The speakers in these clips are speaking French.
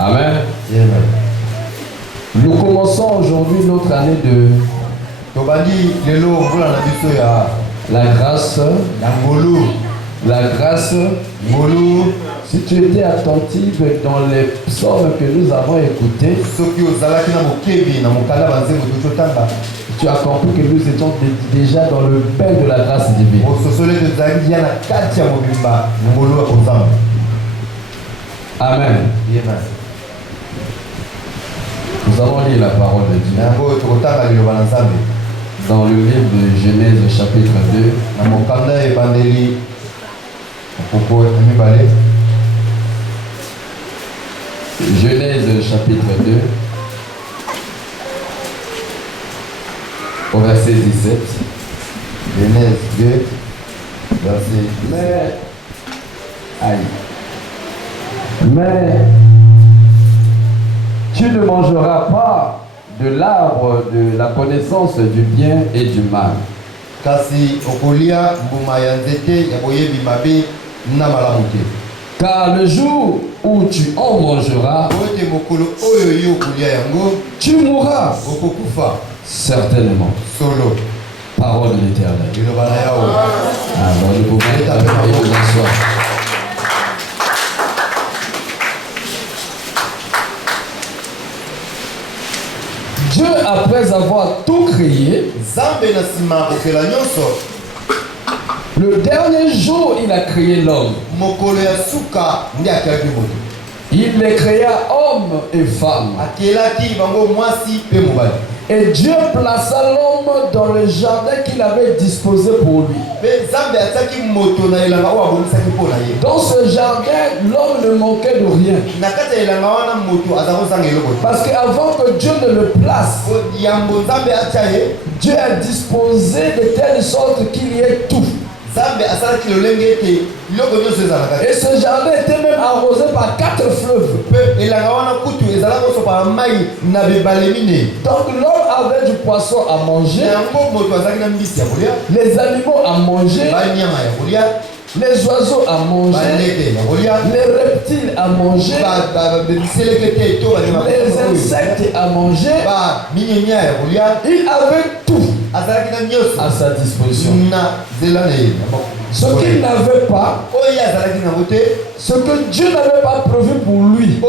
Amen. Amen. Nous commençons aujourd'hui notre année de la grâce. La grâce. Si tu étais attentive dans les psaumes que nous avons écoutés, tu as compris que nous étions déjà dans le bain de la grâce divine. Amen. Nous allons lire la parole de Dieu dans le livre de Genèse chapitre 2. Genèse chapitre 2 au verset 17. Genèse 2 verset 17. Mais tu ne mangeras pas de l'arbre de la connaissance du bien et du mal. Car le jour où tu en mangeras, tu mourras certainement. Parole de l'Éternel. Alors nous pouvons être avec nous ce soir. Dieu, après avoir tout créé, le dernier jour, il a créé l'homme. Il les créa hommes et femmes. Et Dieu plaça l'homme dans le jardin qu'il avait disposé pour lui. Dans ce jardin, l'homme ne manquait de rien. Parce qu'avant que Dieu ne le place, Dieu a disposé de telle sorte qu'il y ait tout. Et ce jardin était même arrosé par 4 fleuves. Donc l'homme avait du poisson à manger, les animaux à manger, les oiseaux à manger, les reptiles à manger, les insectes à manger. Il avait tout à sa disposition. Ce qu'il n'avait pas, ce que Dieu n'avait pas prévu pour lui,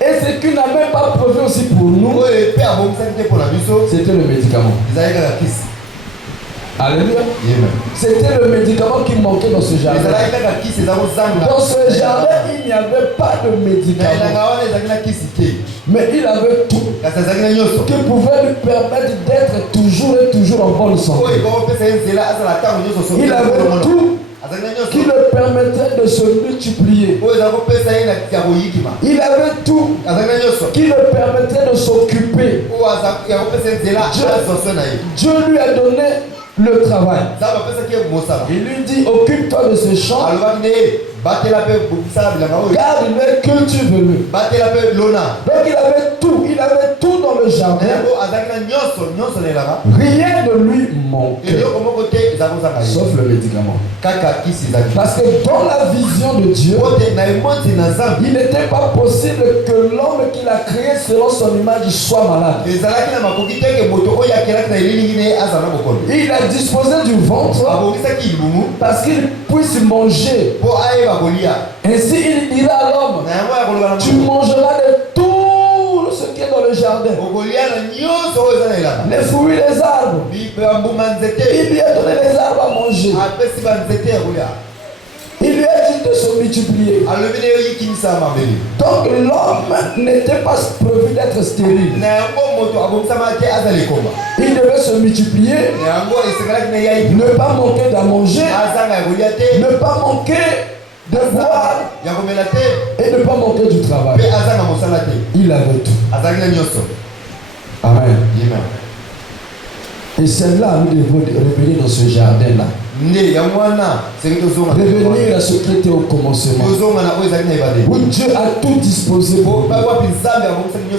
et ce qu'il n'avait pas prévu aussi pour nous, c'était le médicament. Alléluia. C'était le médicament qui manquait dans ce jardin. Dans ce jardin, il n'y avait pas de médicament. Mais il avait tout qui pouvait lui permettre d'être toujours et toujours en bonne santé. Il avait tout qui le permettait de se multiplier. Il avait tout qui le permettait de s'occuper. Dieu lui a donné le travail. Il lui dit, occupe-toi de ce champ, garde-le, cultive-le. Donc il avait tout dans le jardin. Rien ne lui manquait, sauf le médicament. Parce que dans la vision de Dieu, il n'était pas possible que l'homme qu'il a créé selon son image soit malade. Il a disposé du ventre parce qu'il puisse manger. Ainsi il dira à l'homme, tu mangeras de tout ce qui est dans le jardin, les fruits des arbres. Il lui a donné les arbres à manger. Il lui a dit de se multiplier. Donc l'homme n'était pas prévu d'être stérile. Il devait se multiplier, ne pas manquer d'à manger, ne pas manquer de boire et ne pas manquer du travail. Il avait tout. Amen. Et c'est là nous devons revenir dans ce jardin-là. Revenir à ce qui était au commencement. Où Dieu a tout disposé pour nous.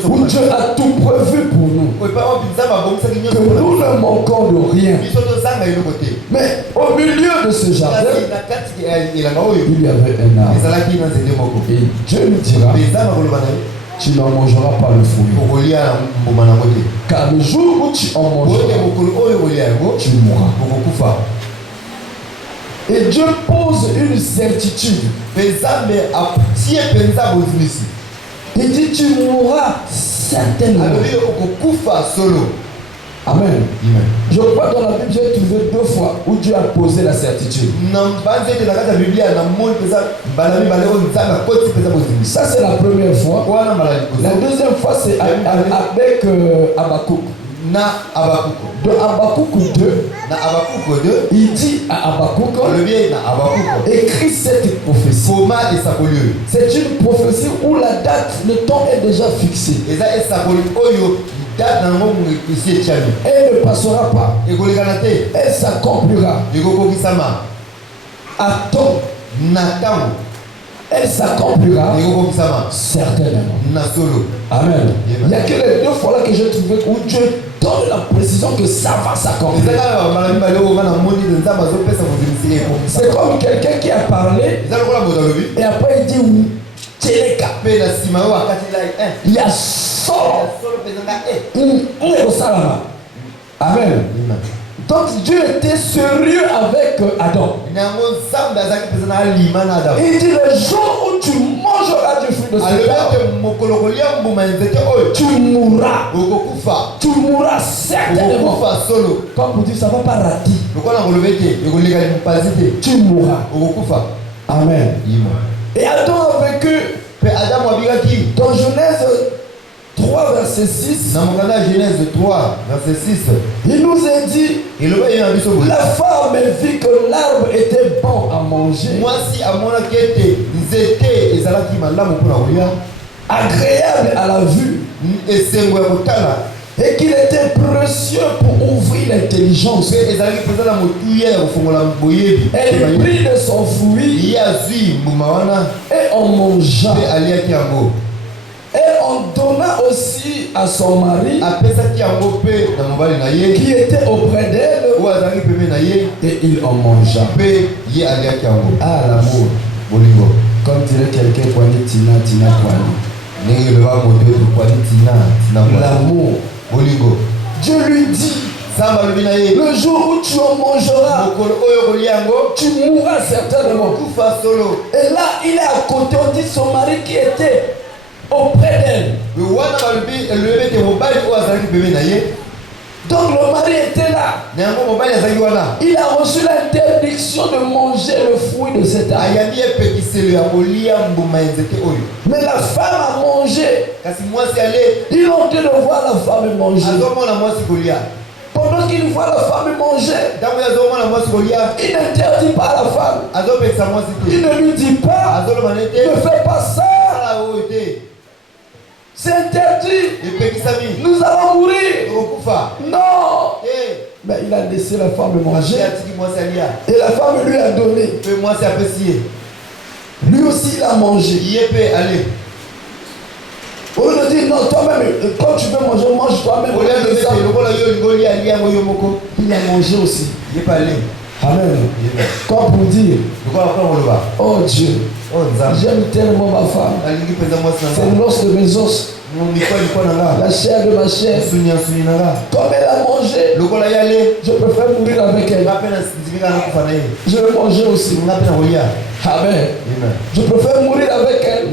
Où Dieu a tout prévu pour nous. Que nous ne manquons de rien. Mais au milieu de ce jardin, il y avait un arbre. Et Dieu lui dira, tu n'en mangeras pas le fruit. Car le jour où tu en mangeras, tu mourras. Et Dieu pose une certitude. Il dit, tu mourras certainement. Amen. Je crois que dans la Bible, j'ai trouvé 2 fois où Dieu a posé la certitude. Ça, c'est la première fois. La deuxième fois, c'est avec Habakkuk. Dans Habakkuk 2, il dit à Habakkuk, écris cette prophétie. C'est une prophétie où la date, le temps est déjà fixé. Elle ne passera pas. Elle s'accomplira. À temps. Elle s'accomplira certainement. Amen. Il n'y a que les 2 fois là que j'ai trouvé où Dieu donne la précision que ça va s'accomplir. C'est comme quelqu'un qui a parlé et après il dit oui. Il y a sort. Amen. Donc Dieu était sérieux avec Adam. Il dit le jour où tu mangeras du fruit de cet arbre, tu mourras. Tu mourras certainement. Comme pour dire ça ne va pas rater. Tu mourras. Amen. Et Adam a vécu. Dans Genèse 3, verset 6. Genèse 3, verset 6. Il nous a dit, la femme vit que l'arbre était bon à manger, agréable à la vue, et qu'il était précieux pour ouvrir l'intelligence. Elle prit de son fruit et on mangea. Et on donna aussi à son mari qui était auprès d'elle et il en mangea. Ah, l'amour. Comme dirait quelqu'un, Tina, l'amour. Dieu lui dit, le jour où tu en mangeras, tu mourras certainement. Et là, il est à côté, on dit son mari qui était auprès d'elle. Donc le mari était là. Il a reçu l'interdiction de manger le fruit de cet arbre. Mais la femme a mangé. Il a envie de voir la femme manger. Pendant qu'il voit la femme manger, il n'interdit pas à la femme. Il ne lui dit pas, ne fais pas ça. C'est interdit. Nous allons mourir. Non. Mais il a laissé la femme manger. Et la femme lui a donné. Lui aussi il a mangé. On lui dit non, toi-même, quand tu veux manger, mange toi-même. Il a mangé aussi. Amen. Comme pour dire, oh Dieu, j'aime tellement ma femme. C'est l'os de mes os, la chair de ma chair. Comme elle a mangé, je préfère mourir avec elle. Je vais manger aussi. Amen. Je préfère mourir avec elle.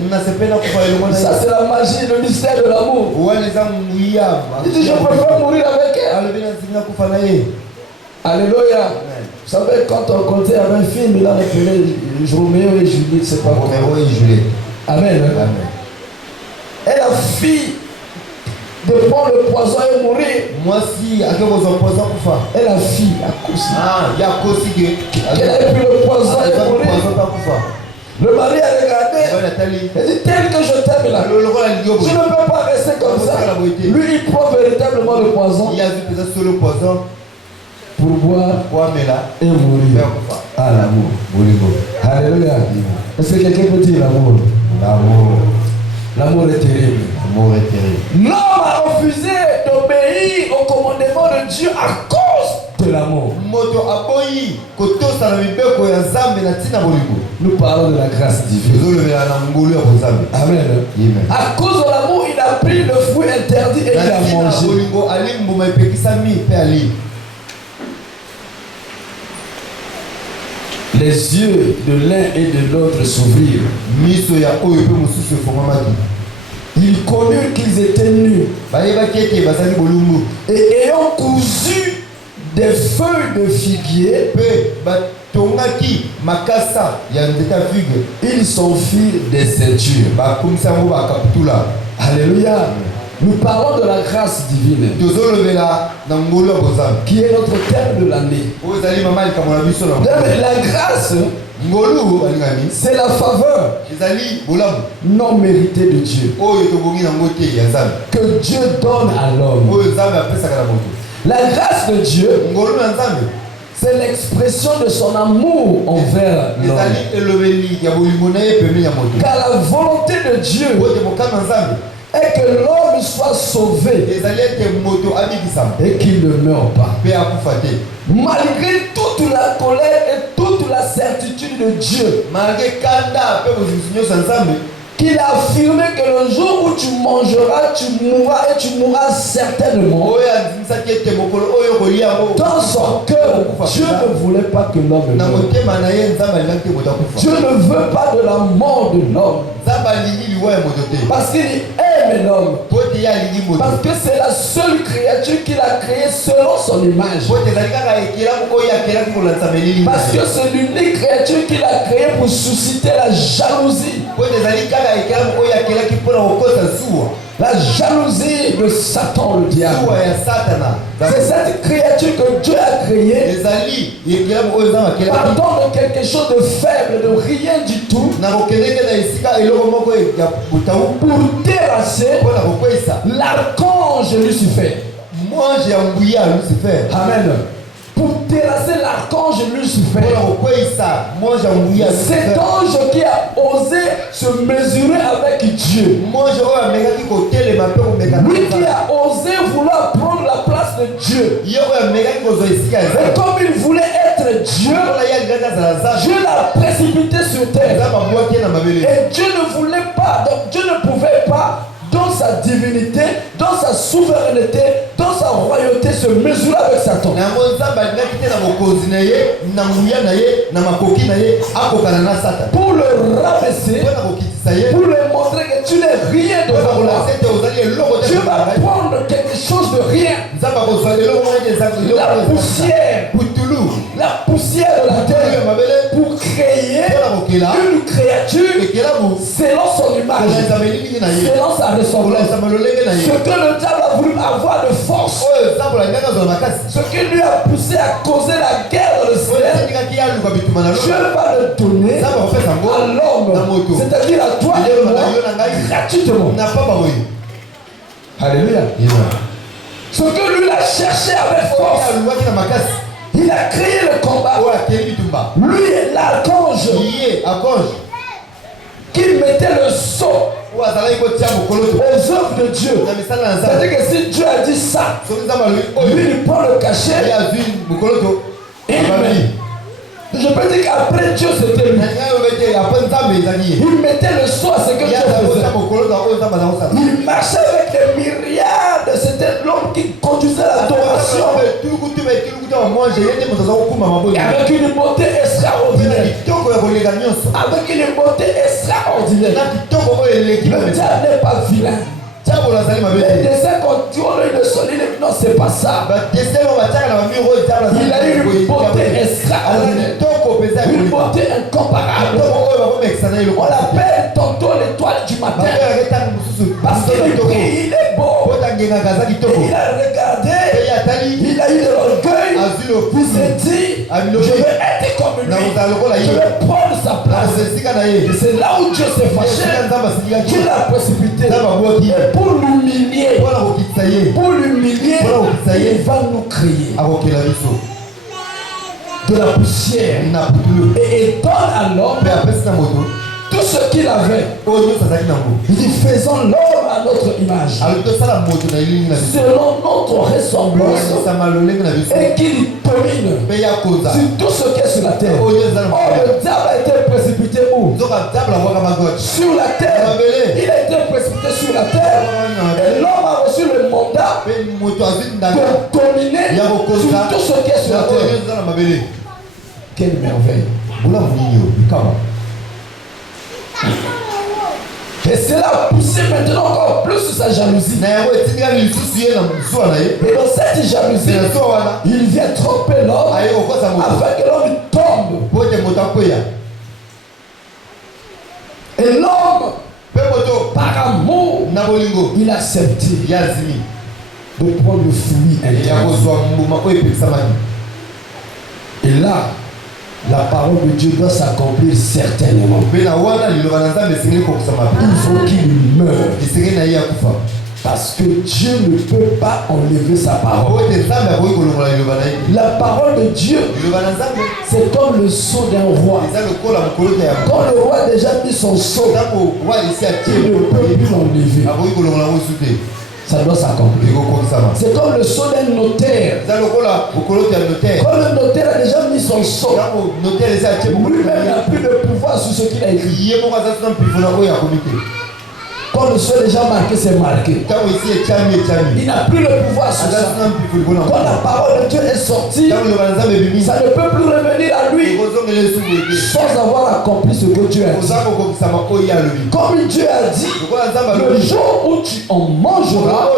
Ça c'est la magie, le mystère de l'amour. Il dit je préfère mourir avec elle. Alléluia. Vous savez, quand on comptait avec un film, il a appelé Roméo et Juliette, c'est pas Roméo et Juliette. Amen. Amen. Et la fille de prendre le poison et mourir. Moi si, à quel poison pour faire. Et la fille a cousu. Ah, il y a cousu. Elle a pris le poison et mourir. Le mari a regardé. Il dit tel que je t'aime là. Je ne peux pas rester comme ça. Lui il prend véritablement le poison. Il a vu peut-être sur le poison. pour boire et mourir. Ah, l'amour. Alléluia. Est-ce que quelqu'un peut dire l'amour? L'amour est terrible. L'homme a refusé d'obéir au commandement de Dieu à cause de l'amour. Nous parlons de la grâce divine. Amen. À cause de l'amour, il a pris le fruit interdit et il a mangé. Les yeux de l'un et de l'autre s'ouvrirent. Ils connurent qu'ils étaient nus. Et ayant cousu des feuilles de figuier, ils s'enfirent des ceintures. Alléluia. Nous parlons de la grâce divine, qui est notre terme de l'année. La grâce, c'est la faveur non méritée de Dieu que Dieu donne à l'homme. La grâce de Dieu, c'est l'expression de son amour envers l'homme. Car la volonté de Dieu est que l'homme soit sauvé et qu'il ne meure pas. Malgré toute la colère et toute la certitude de Dieu, qu'il a affirmé que le jour où tu mangeras, tu mourras et tu mourras certainement. Dans son cœur, Dieu ne voulait pas que l'homme meure. Dieu ne veut pas de la mort de l'homme. Parce qu'il aime l'homme. Parce que c'est la seule créature qu'il a créée selon son image. Parce que c'est l'unique créature qu'il a créée pour susciter la jalousie. La jalousie de Satan, le diable. C'est cette créature que Dieu a créée. Pardon de quelque chose de faible, de rien du tout. Pour terrasser l'archange Lucifer. Amen. Pour terrasser l'archange Lucifer. Cet ange qui a osé se mesurer avec Dieu. Lui qui a osé vouloir prendre la place de Dieu. Et comme il voulait être Dieu, Dieu l'a précipité sur terre. Et Dieu ne voulait pas, donc Dieu ne pouvait pas, dans sa divinité, dans sa souveraineté, dans sa royauté, se mesurer avec Satan. Pour le rabaisser, pour lui montrer que tu n'es rien devant moi. Dieu va prendre quelque chose de rien. La poussière de la terre pour créer une créature selon son image, selon sa ressemblance. Ce que le diable a voulu avoir de force, ce qui lui a poussé à causer la guerre dans le ciel, Dieu va le donner à l'homme, c'est-à-dire à toi et moi, gratuitement. Alléluia. Ce que lui a cherché avec force, il a créé le combat. Lui est l'archange qui mettait le sceau aux œuvres de Dieu. C'est-à-dire que si Dieu a dit ça, lui il prend le cachet et il met. Je peux dire qu'après Dieu c'était lui. Il mettait le sceau à ce que Dieu faisait. Il marchait avec des myriades. C'était l'homme qui conduisait l'adoration. Avec une beauté extraordinaire. Avec une beauté extraordinaire. Le diable n'est pas vilain. Les dessins qu'on tourne le soleil, non, c'est pas ça. Il a eu une beauté extraordinaire, une beauté incomparable. On l'appelle tantôt l'étoile du matin parce qu'il brille, il est beau. Et il a regardé, il a eu de l'orgueil, il s'est dit, je vais être comme lui, je vais prendre sa place. Et c'est là où Dieu s'est fâché, Dieu l'a précipité. Pour l'humilier, il va nous crier. de la poussière et donne à l'homme tout ce qu'il avait. Il dit faisons l'homme à notre image, selon notre ressemblance, et qu'il domine sur tout ce qui est sur la terre. Oh, le diable a été précipité où? Sur la terre. Il a été précipité sur la terre. Et l'homme a reçu le mandat de dominer sur tout ce qui est sur la terre. Quelle merveille. Et cela a poussé maintenant encore plus sa jalousie. Et dans cette jalousie, il vient tromper l'homme afin que l'homme tombe. Et l'homme, par amour, il a accepté de prendre le fruit interne. Et là, la parole de Dieu doit s'accomplir certainement. Il faut qu'il meure. Parce que Dieu ne peut pas enlever sa parole. La parole de Dieu, c'est comme le sceau d'un roi. Quand le roi a déjà mis son sceau, il ne peut plus l'enlever. Ça doit s'accomplir. C'est comme le sceau d'un notaire. Quand le notaire a déjà mis son sceau, lui-même n'a plus de pouvoir sur ce qu'il a écrit. Quand le sceau est déjà marqué, c'est marqué. Il n'a plus le pouvoir sur ça. Quand la parole de Dieu est sortie, ça ne peut plus revenir à lui sans avoir accompli ce que Dieu a dit. Comme Dieu a dit, le jour où tu en mangeras,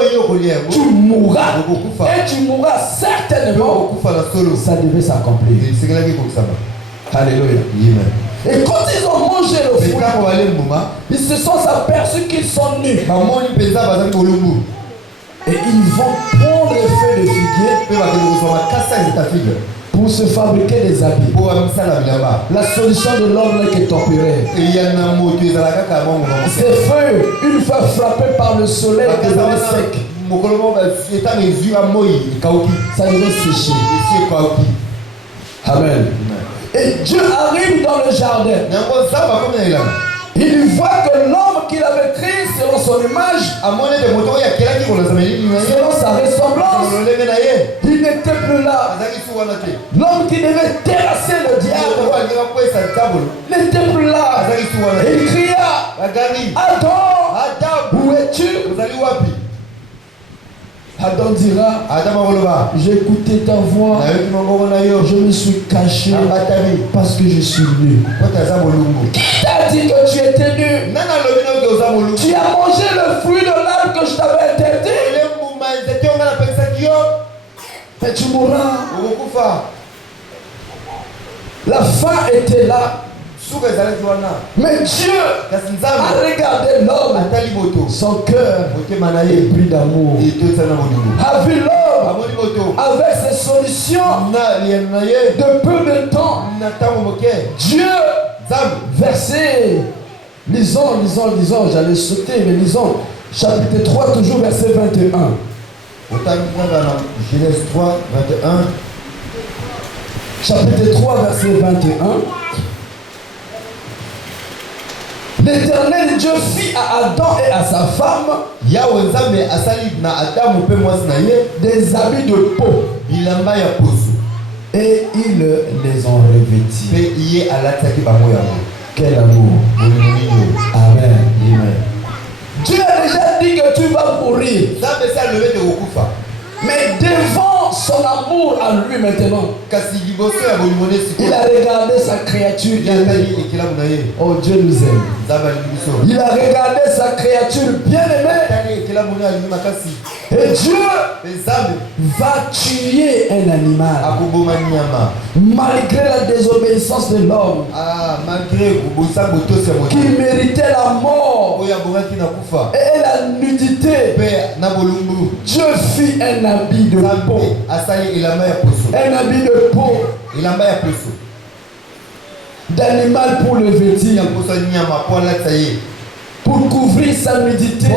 tu mourras. Et tu mourras certainement. Ça devait s'accomplir. Alléluia. Et quand ils ont mangé le fruit, ils se sont aperçus qu'ils sont nus. Et ils vont prendre les feuilles de figuier pour se fabriquer des habits. La solution de l'homme n'est que temporaire. Ces feuilles, une fois frappées par le soleil, devenaient secs. Ça devait sécher. Amen. Et Dieu arrive dans le jardin. Il voit que l'homme qu'il avait créé selon son image, selon sa ressemblance, il n'était plus là. L'homme qui devait terrasser le diable n'était plus là. Et il cria, Adam, où es-tu? Adam dira, j'ai écouté ta voix, je me suis caché parce que je suis nu. Qui t'a dit que tu étais nu? Tu as mangé le fruit de l'arbre que je t'avais interdit. Mais tu mourras. La faim était là. Mais Dieu a regardé l'homme, son cœur est pris d'amour, a vu l'homme avec ses solutions de peu de temps. Dieu, verset, lisons, j'allais sauter, mais lisons, chapitre 3, toujours verset 21. Genèse 3, 21. Chapitre 3, verset 21. L'Éternel Dieu fit à Adam et à sa femme des habits de peau et ils les ont revêtis. Quel amour. Amen. Dieu a déjà dit que tu vas mourir. Mais devant son amour à lui maintenant, il a regardé sa créature. Oh, Dieu nous aime. Il a regardé sa créature bien-aimée. Et Dieu va tuer un animal malgré la désobéissance de l'homme qui méritait la mort et la nudité. Dieu fit un habit de peau. Un habit de peau d'animal pour le vêtir. pour couvrir sa nudité.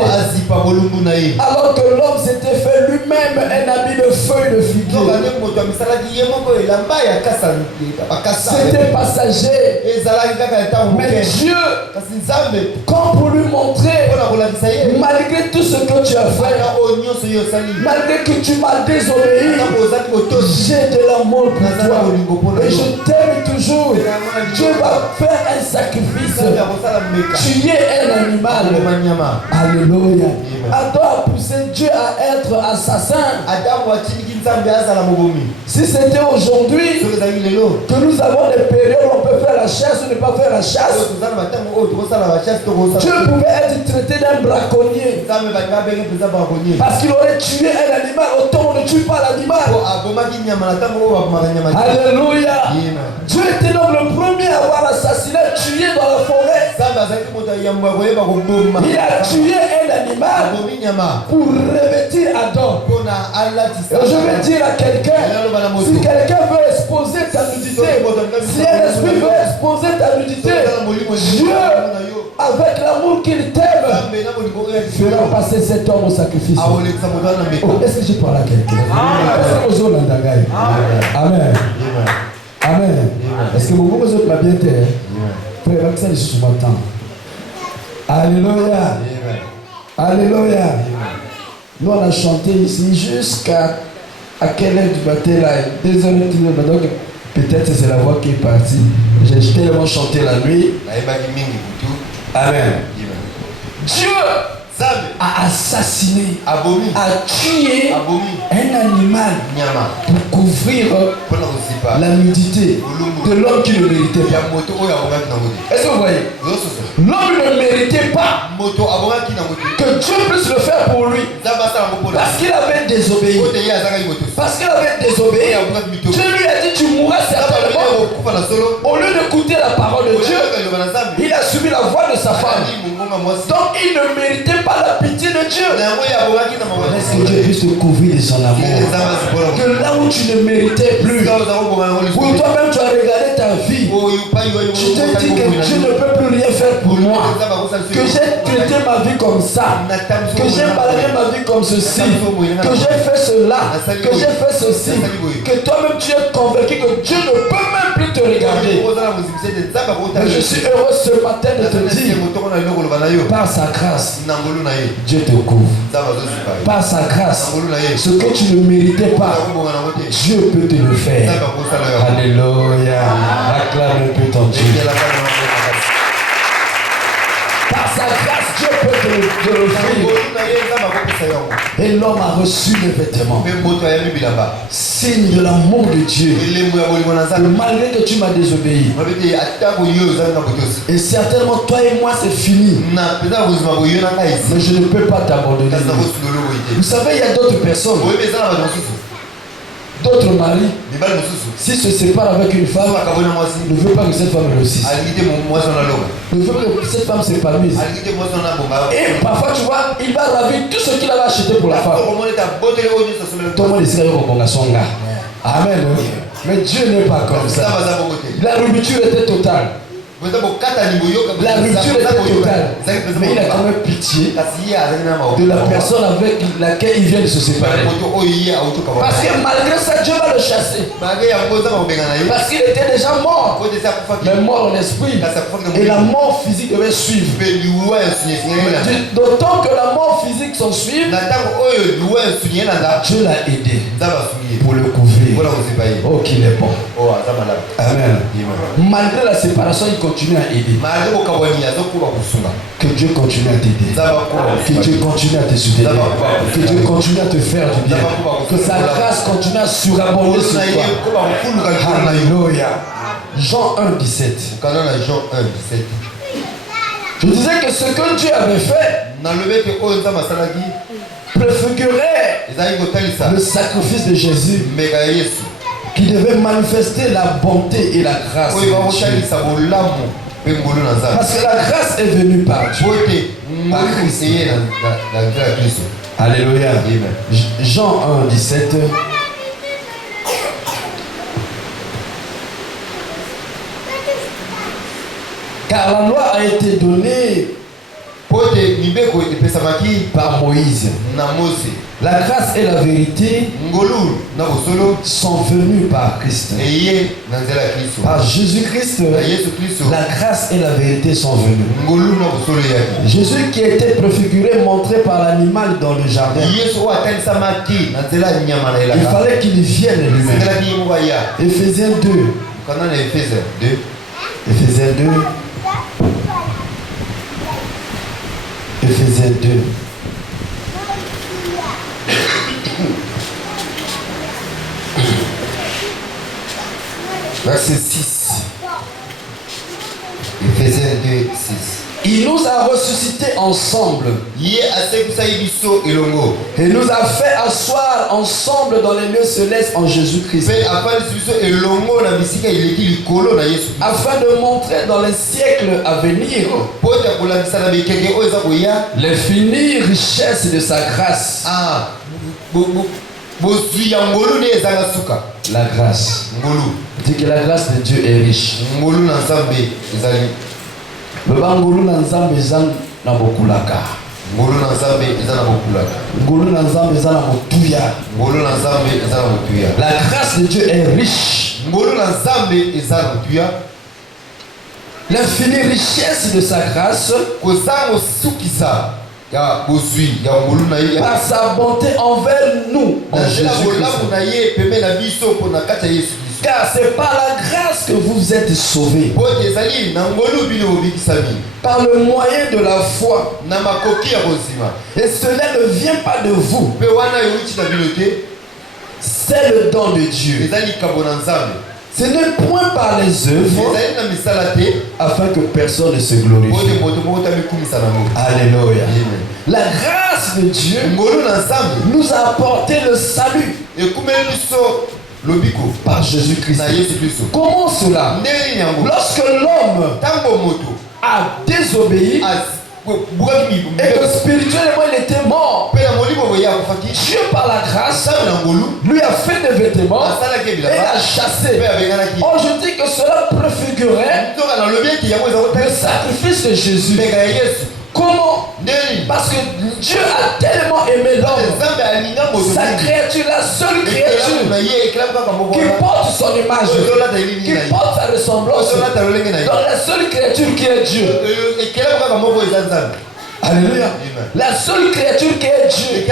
Alors que l'homme s'était fait lui-même un habit de feuilles de figuier. C'était passager. Mais Dieu, comme pour lui montrer, malgré tout ce que tu as fait, malgré que tu m'as désobéi, j'ai de l'amour pour toi. Et je t'aime toujours. Dieu va faire un sacrifice. Tu es un animal. Alléluia. Adam a poussé Dieu à être assassin. Si c'était aujourd'hui que nous avons des périodes où on peut faire la chasse ou ne pas faire la chasse, Dieu pouvait être traité d'un braconnier. Parce qu'il aurait tué un animal, autant on ne tue pas l'animal. Alléluia. Dieu était donc le premier à avoir assassiné, tué dans la forêt. Il a tué un animal pour revêtir Adam. Et je vais dire à quelqu'un, si quelqu'un veut exposer ta nudité, si un esprit veut exposer ta nudité, Dieu, avec l'amour qu'il t'aime, fera passer cet homme au sacrifice. Oh, est-ce que je parle à quelqu'un? Amen. Amen. Est-ce que beaucoup de m'a bien été? Frère, ça les sous temps. Alléluia. Alléluia. Nous on a chanté ici jusqu'à quelle heure du matin là? 2h30. Donc peut-être c'est la voix qui est partie. J'ai tellement chanté la nuit. Amen. Dieu a assassiné, a tué un animal pour couvrir la nudité de l'homme qui ne méritait pas. Est-ce que vous voyez? L'homme ne méritait pas que Dieu puisse le faire pour lui. Parce qu'il avait désobéi. Parce qu'il avait désobéi. Dieu lui a dit tu mourras certainement. Au lieu d'écouter la parole de Dieu, il a suivi la voix de sa femme. Donc il ne méritait pas la pitié de Dieu. Laisse que Dieu puisse te couvrir de son amour. Que là où tu ne méritais plus, où toi-même tu as regardé ta vie, tu t'es dit que Dieu ne peut plus rien faire pour moi. Que j'ai traité ma vie comme ça. Que j'ai balayé ma vie comme ceci. Que j'ai fait cela. Que j'ai fait ceci. Que toi-même tu es convaincu que Dieu ne peut même plus te regarder. Mais je suis heureux ce matin de te dire, par sa grâce, Dieu te couvre. Par sa grâce, ce que tu ne méritais pas, Dieu peut te le faire. Alléluia. Acclame un peu ton Dieu. Par sa grâce, Dieu peut te l'offrir. Et l'homme a reçu les vêtements. Signe de l'amour de Dieu. Malgré que tu m'as désobéi. Et certainement toi et moi c'est fini. Mais je ne peux pas t'abandonner. Vous savez, il y a d'autres personnes. D'autres maris, s'ils se séparent avec une femme, ne veut pas que cette femme réussisse. Ne veut pas que cette femme s'épanouisse. Et parfois, tu vois, il va ravir tout ce qu'il avait acheté pour la femme. Tout le monde est Amen. Mais Dieu n'est pas comme ça. La rupture était totale. La rupture était totale. Mais il a quand même pitié de la personne avec laquelle il vient de se séparer. Parce que malgré ça, Dieu va le chasser. Parce qu'il était déjà mort. Mais mort en esprit. Et la mort physique devait suivre. D'autant que la mort physique s'en suit, Dieu l'a aidé pour le couvrir. Oh, qu'il est bon. Amen. Malgré la séparation, il continue à aider. Que Dieu continue à t'aider. Que Dieu continue à te soutenir. Que Dieu continue à te faire du bien. Que sa grâce continue à surabonder sur toi. Alléluia. Jean 1,17. Je disais que ce que Dieu avait fait préfigurait le sacrifice de Jésus qui devait manifester la bonté et la grâce de Dieu. Parce que la grâce est venue par Dieu. Par Christ. Alléluia. Jean 1,17. Car la loi a été donnée pour par Moïse. La grâce et la vérité sont venues par Christ. Par Jésus-Christ, la grâce et la vérité sont venues. Jésus qui était préfiguré, montré par l'animal dans le jardin. Il fallait qu'il vienne lui-même. Éphésiens 2. Éphésiens 2. Éphésiens 2. Verset 6. Éphésiens 2, 6. Il nous a ressuscités ensemble. Et nous a fait asseoir ensemble dans les lieux célestes en Jésus-Christ. Afin de montrer dans les siècles à venir les finies richesses de sa grâce. La grâce. Dit que la grâce de Dieu est riche. Le bangulu na nzambe ezan na bokulaka. Ngulu na nzambe ezana bokulaka. Ngulu na nzambe ezana motuya. Ngulu na nzambe ezana motuya. La grâce de Dieu est riche. Ngulu na nzambe ezana motuya. L'infinie richesse de sa grâce kozango sukisa ya bozui ya ngulu na ye par sa bonté envers nous en Jésus-Christ. Car c'est par la grâce que vous êtes sauvés. Par le moyen de la foi. Et cela ne vient pas de vous. C'est le don de Dieu. Ce n'est point par les œuvres afin que personne ne se glorifie. Alléluia. La grâce de Dieu nous a apporté le salut. Par Jésus-Christ. Comment cela? Lorsque l'homme a désobéi et que spirituellement il était mort, Dieu par la grâce lui a fait des vêtements et l'a chassé. Or je dis que cela préfigurait le sacrifice de Jésus. Comment? Parce que Dieu a tellement aimé l'homme, sa créature, la seule créature qui porte son image, qui porte sa ressemblance, dans la seule créature qui est Dieu. Alléluia. La seule créature qui est Dieu.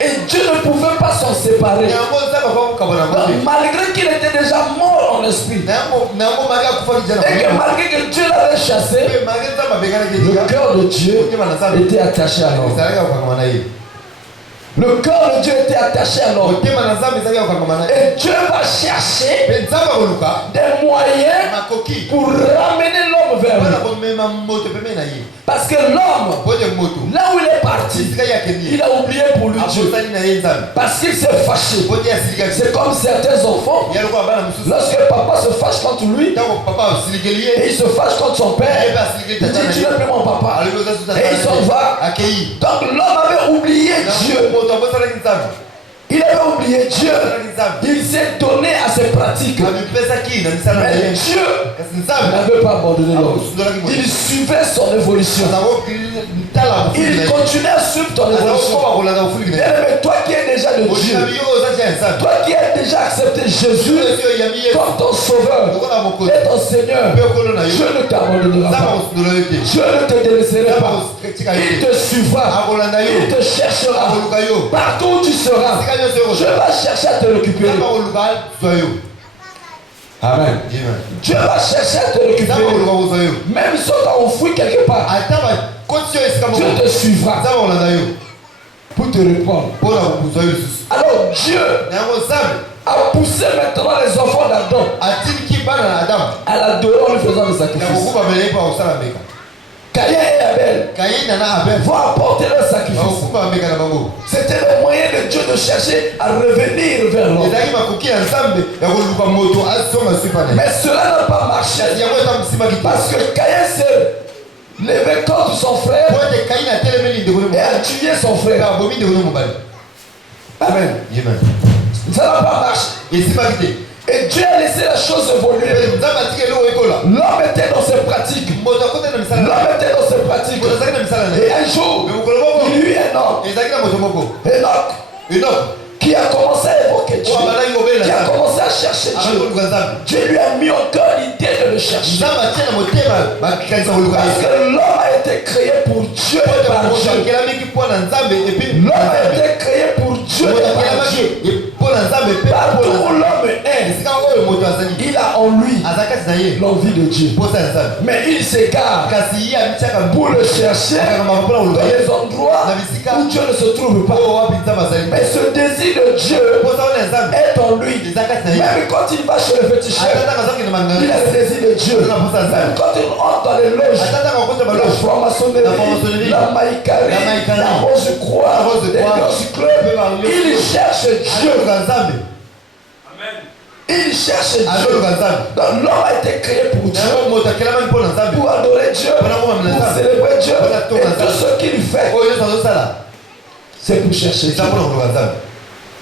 Et Dieu ne pouvait pas s'en séparer. Donc, malgré qu'il était déjà mort en esprit, et que malgré que Dieu l'avait chassé, le cœur de Dieu était attaché à l'homme. Le cœur de Dieu était attaché à l'homme. Et Dieu va chercher des moyens pour ramener l'homme vers lui. Parce que l'homme, là où il est parti, il a oublié pour lui Dieu. Parce qu'il s'est fâché. C'est comme certains enfants. Lorsque papa se fâche contre lui, et il se fâche contre son père, il dit tu n'es plus mon papa. Et il s'en va. Donc l'homme avait oublié Dieu. Il avait oublié Dieu. Il s'est donné à ses pratiques. Mais Dieu n'avait pas abandonné l'homme. Il suivait son évolution. Il continuait à suivre ton évolution. Mais toi qui es déjà de Dieu, toi qui as déjà accepté Jésus comme ton sauveur et ton Seigneur, Dieu ne t'abandonnera pas. Dieu ne te délaissera pas. Il te suivra. Il te cherchera. Partout où tu seras, Dieu va chercher à te récupérer. Amen. Dieu va chercher à te récupérer. Même si tu as enfoui quelque part, Dieu te suivra pour te répondre. Alors Dieu a poussé maintenant les enfants d'Adam à l'adorer en lui faisant des sacrifices. Caïn et Abel vont apporter leur sacrifice. C'était le moyen de Dieu de chercher à revenir vers l'homme. Mais cela n'a pas marché. Parce que Caïn s'est levé contre son frère et a tué son frère. Amen. Ça n'a pas marché. Et Dieu a laissé la chose évoluer. L'homme était dans ses pratiques. pratique. Et un jour, il y eut un homme, Enoch, qui a commencé à évoquer Dieu, qui a commencé à chercher Dieu. Dieu lui a mis au cœur l'idée de le chercher. Parce que l'homme a été créé pour Dieu et par Dieu. L'homme a été créé pour Dieu et par Dieu. Partout où l'homme est, il a en lui l'envie de Dieu. Mais il s'égare pour le chercher dans les endroits où Dieu ne se trouve pas. Mais ce désir de Dieu est en lui. Même quand il va chez le féticheur, il a le désir de Dieu. Même quand il entre dans les loges, la franc-maçonnerie, la maïcarie, la Rose-Croix, les Rose-Club, il cherche Dieu. Il cherche Dieu. Donc l'homme a été créé pour Dieu, pour adorer Dieu, pour célébrer Dieu. Et tout ce qu'il fait, c'est pour chercher Dieu.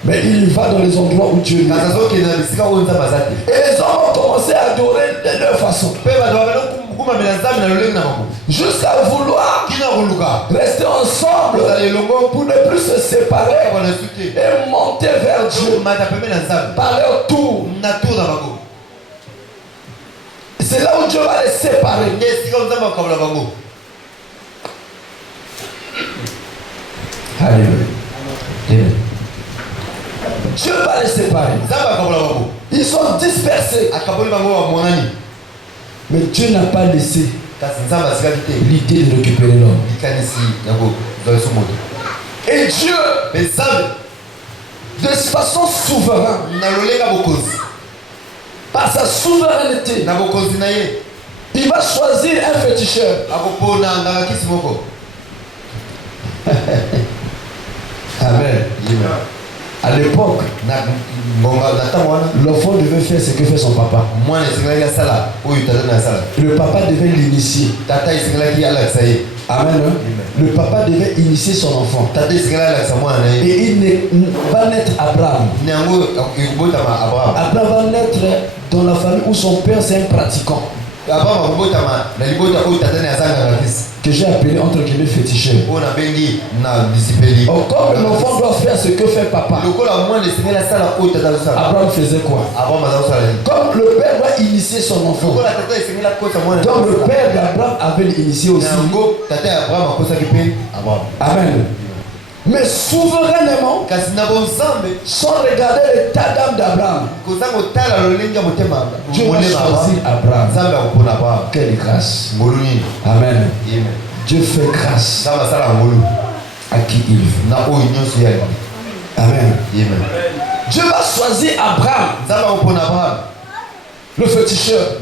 Mais il va dans les endroits où Dieu est. Et les hommes ont commencé à adorer de leur façon. Jusqu'à vouloir rester ensemble pour ne plus se séparer et monter vers Dieu par leur tour. C'est là où Dieu va les séparer. Alléluia. Dieu va les séparer. Ils sont dispersés. Mais Dieu n'a pas laissé l'idée de récupérer l'homme. Et Dieu, de façon souveraine, par sa souveraineté, il va choisir un féticheur. Amen. À l'époque, l'enfant devait faire ce que fait son papa. Le papa devait l'initier. Amen. Le papa devait initier son enfant. Et il va naître Abraham. Abraham va naître dans la famille où son père c'est un pratiquant, que j'ai appelé entre guillemets féticheur. Comme l'enfant doit faire ce que fait papa, Abraham faisait quoi? Comme le père doit initier son enfant, donc le père d'Abraham avait initié aussi. Amen. Mais souverainement, sans regarder l'état d'âme d'Abraham, Dieu va choisir Abraham. Quelle grâce. Amen. Dieu fait grâce à qui il veut. Amen. Dieu va choisir Abraham, le féticheur,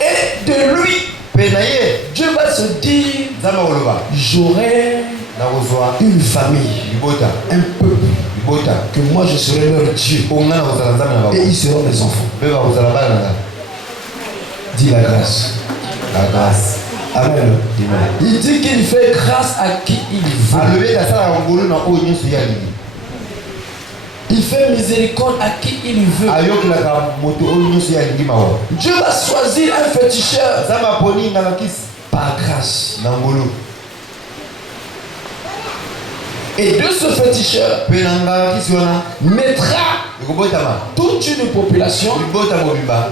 et de lui Dieu va se dire, j'aurai une famille, un peuple, que moi je serai leur Dieu et ils seront mes enfants. Dis la grâce. Amen. Il dit qu'il fait grâce à qui il veut. Il fait miséricorde à qui il veut. Dieu va choisir un féticheur par grâce. Et de ce féticheur mettra toute une population,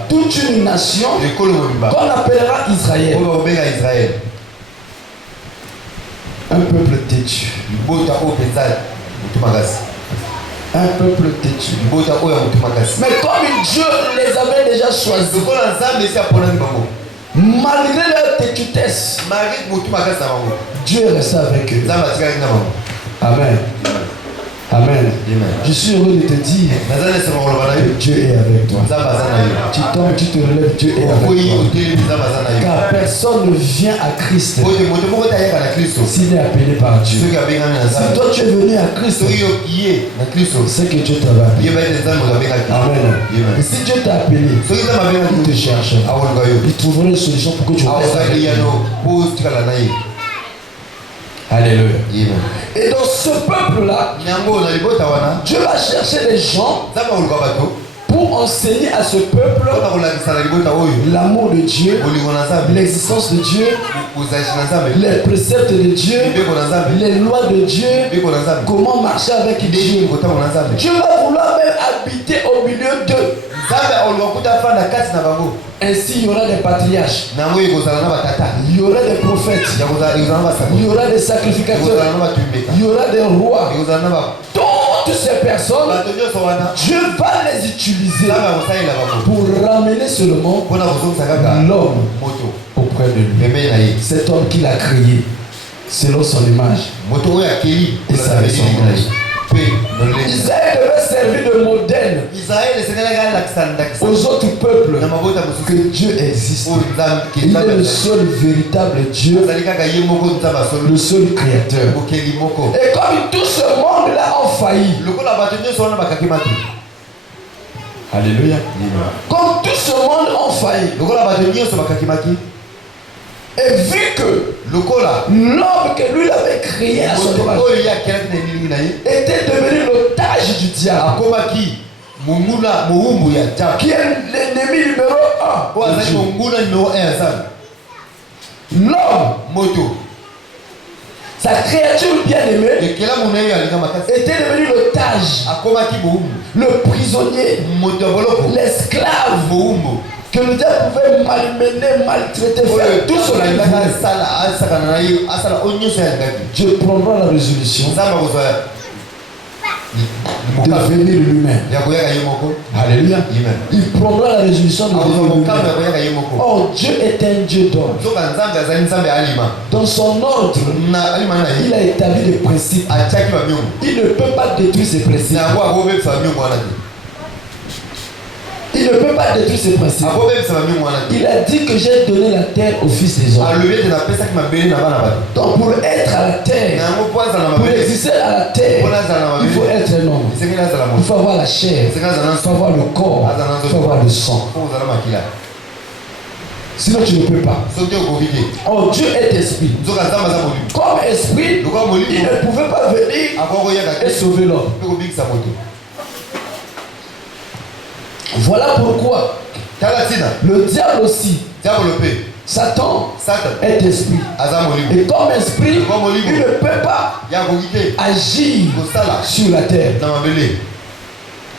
toute une nation qu'on appellera Israël. Un peuple têtu. Un peuple têtu. Mais comme Dieu les avait déjà choisis, malgré leur têtutesse, Dieu est resté avec eux. Amen. Amen. Je suis heureux de te dire que Dieu est avec toi. Tu tombes, tu te relèves, Dieu est avec toi. Car personne ne vient à Christ s'il est appelé par Dieu. Si toi tu es venu à Christ, c'est que Dieu t'a appelé. Amen. Et si Dieu t'a appelé, il te cherche. Il trouvera une solution pour que tu restes avec lui. Alléluia. Et dans ce peuple-là, Dieu va chercher des gens pour enseigner à ce peuple l'amour de Dieu, l'existence de Dieu, les préceptes de Dieu, les lois de Dieu, comment marcher avec Dieu. Dieu va vouloir même habiter au milieu d'eux. Ainsi il y aura des patriarches, il y aura des prophètes, il y aura des sacrificateurs, il y aura des rois. Toutes ces personnes, Dieu va les utiliser pour ramener seulement l'homme auprès de lui. Cet homme qu'il a créé selon son image et sa ressemblance. Israël devait servir de modèle aux autres peuples que Dieu existe. Il est le seul véritable Dieu, le seul créateur. Et comme tout ce monde-là a failli, alléluia, comme tout ce monde a failli, et vu que l'homme que lui avait créé à son image était devenu l'otage du diable, qui est l'ennemi numéro 1. L'homme, sa créature bien-aimée, était devenu l'otage, le prisonnier, l'esclave, que le diable pouvait malmener, maltraiter, faire tout cela. Dieu prendra la résolution de venir lui-même. Alléluia. Il prendra la résolution de venir lui-même. Oh, Dieu est un Dieu d'ordre. Dans son ordre, il a établi des principes. Il ne peut pas détruire ces principes. Il ne peut pas détruire ses principes. Il a dit que j'ai donné la terre au fils des hommes. Donc pour être à la terre, pour exister à la terre, il faut être un homme. Il faut avoir la chair, il faut avoir le corps, il faut avoir le sang. Sinon tu ne peux pas. Oh, Dieu est esprit. Comme esprit, il ne pouvait pas venir et sauver l'homme. Voilà pourquoi le diable aussi, Satan est esprit. Et comme esprit, il ne peut pas agir sur la terre.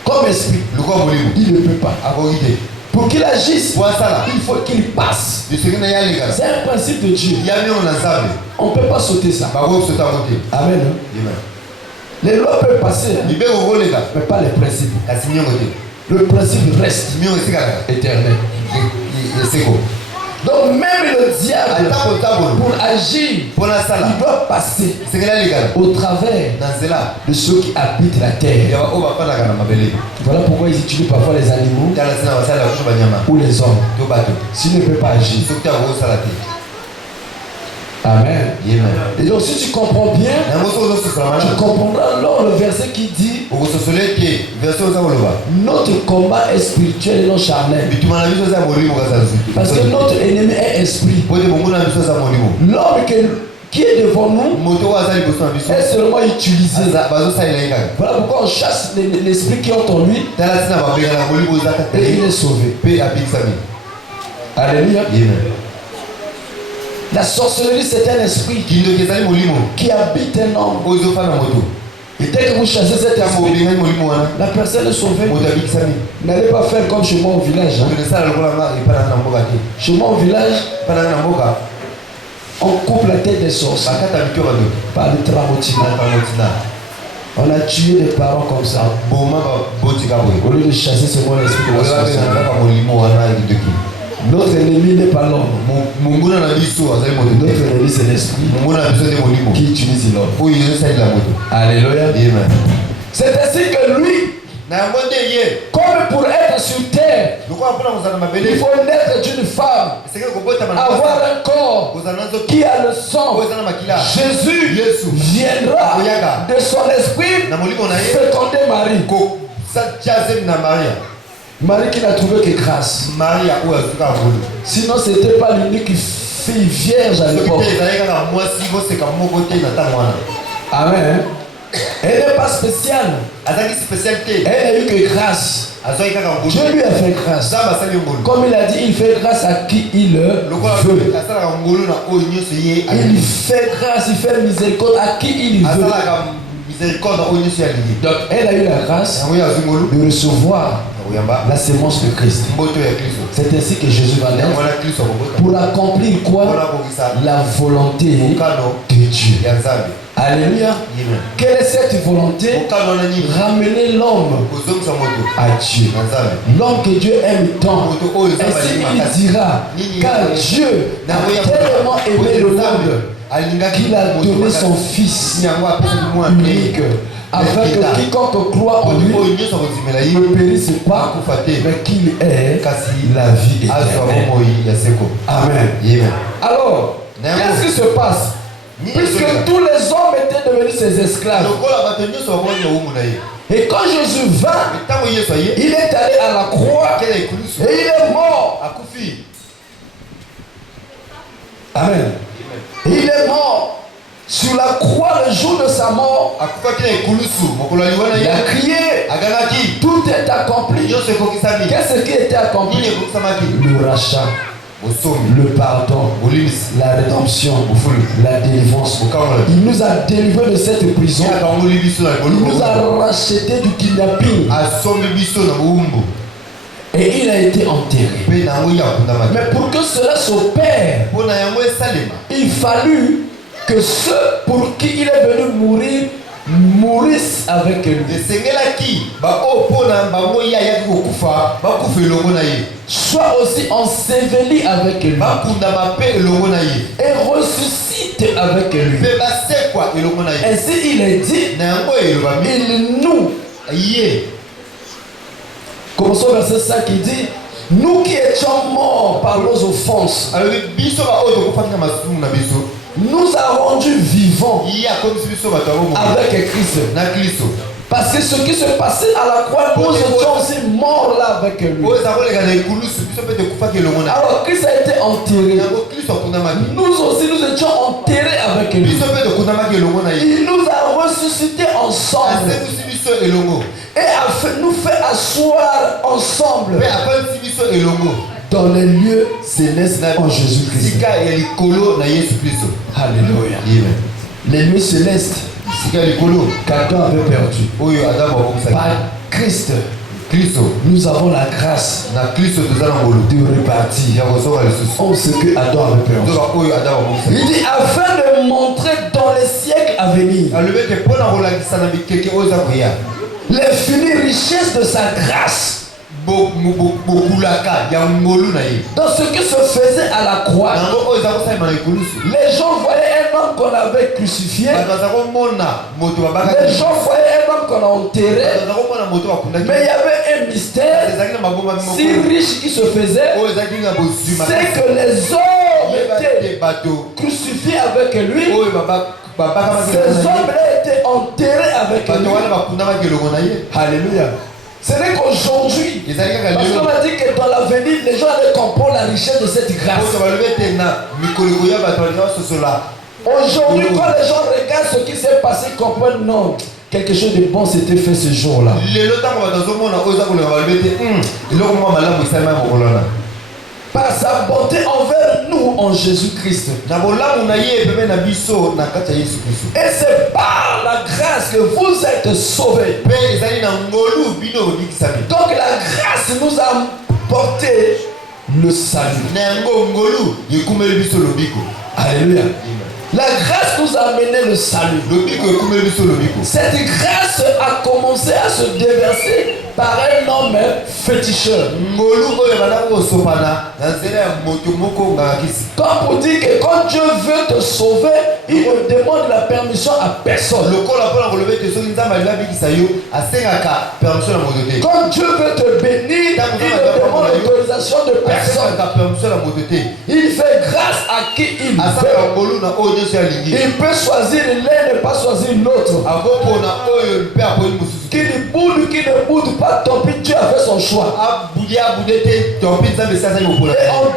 Comme esprit, il ne peut pas. Pour qu'il agisse, il faut qu'il passe. C'est un principe de Dieu. On ne peut pas sauter ça. Amen. Les lois peuvent passer, mais pas les principes. Le principe reste éternel. Donc même le diable, pour agir, il doit passer au travers de ceux qui habitent la terre. Voilà pourquoi ils utilisent parfois les animaux ou les hommes. S'il ne peut pas agir. Amen. Et donc si tu comprends bien, tu comprendras alors le verset qui dit notre combat est spirituel et non charnel. Parce que notre ennemi est esprit. L'homme qui est devant nous est seulement utilisé. Voilà pourquoi on chasse l'esprit qui est en lui et il est sauvé. Alléluia. La sorcellerie, c'est un esprit qui habite un homme. Et dès que vous chassez cet esprit, la personne est sauvée. N'allez pas faire comme chez moi au village. Chez moi au village, on coupe la tête des sorciers par le tramotina. On a tué des parents comme ça. Au lieu de chasser ce bon esprit de la sorcellerie. Notre ennemi n'est pas l'homme. Notre ennemi c'est l'esprit qui utilise l'homme. Alléluia. C'est ainsi que lui, comme pour être sur terre, il faut naître d'une femme, avoir un corps qui a le sang. Jésus viendra de son esprit féconder Marie. Marie qui n'a trouvé que grâce. Sinon, ce n'était pas l'unique fille vierge à l'époque. Amen. Elle n'est pas spéciale. Elle n'a eu que grâce. Dieu lui a fait grâce. Comme il a dit, il fait grâce à qui il veut. Il fait grâce, il fait miséricorde à qui il veut. Donc elle a eu la grâce de recevoir la sémence de Christ. C'est ainsi que Jésus va naître pour accomplir quoi? La volonté de Dieu. Alléluia. Quelle est cette volonté? Ramener l'homme à Dieu. L'homme que Dieu aime tant. Ainsi il dira, car Dieu a tellement aimé le monde qu'il a donné son Fils unique, afin que quiconque croit en lui ne périsse pas, mais qu'il ait la vie éternelle. Amen. Alors, qu'est-ce qui se passe? Puisque tous les hommes étaient devenus ses esclaves. Et quand Jésus vint, il est allé à la croix et il est mort. Amen. Et il est mort sur la croix le jour de sa mort. Il a crié, tout est accompli. Qu'est-ce qui était accompli? Le rachat, le pardon, la rédemption, la délivrance. Il nous a délivrés de cette prison. Il nous a rachetés du kidnapping. Et il a été enterré. Mais pour que cela s'opère, il fallut que ceux pour qui il est venu mourir mourissent avec lui. Soit aussi ensevelis avec lui. Et ressuscite avec lui. Ainsi il est dit, il nous. Commençons verset 5 qui dit, nous qui étions morts par nos offenses, nous a rendus vivants avec Christ. Parce que ce qui se passait à la croix, nous étions aussi morts là avec lui. Alors Christ a été enterré. Nous aussi nous étions enterrés avec lui. Il nous a ressuscités ensemble. Et nous fait asseoir ensemble dans les lieux célestes en Jésus-Christ. Alléluia. Les lieux célestes qu'Adam avait perdu. Par Christ, nous avons la grâce de repartir ce que Adam avait perdu. Il dit afin de montrer dans les siècles à venir les finies richesses de sa grâce. Dans ce qui se faisait à la croix, les gens voyaient un homme qu'on avait crucifié, les gens voyaient un homme qu'on a enterré, mais il y avait un mystère si riche qui se faisait, c'est que les hommes étaient crucifiés avec lui. Ces hommes-là étaient enterrés avec lui. Alléluia. Ce n'est qu'aujourd'hui, parce qu'on a dit que dans l'avenir, les gens allaient comprendre la richesse de cette grâce. Aujourd'hui, quand les gens regardent ce qui s'est passé, ils comprennent non. Quelque chose de bon s'était fait ce jour-là. Par sa bonté envers nous en Jésus-Christ. Et c'est par la grâce que vous êtes sauvés. Donc la grâce nous a porté le salut. Alléluia. La grâce nous a amené le salut. Cette grâce a commencé à se déverser par un homme féticheur. Comme pour dire que quand Dieu veut te sauver, il ne demande la permission à personne. Quand Dieu veut te bénir, il ne demande l'autorisation de personne. Il fait grâce à qui il veut. Il peut choisir l'un et ne pas choisir l'autre. Qui ne boude pas, tant pis, Dieu a fait son choix. Et en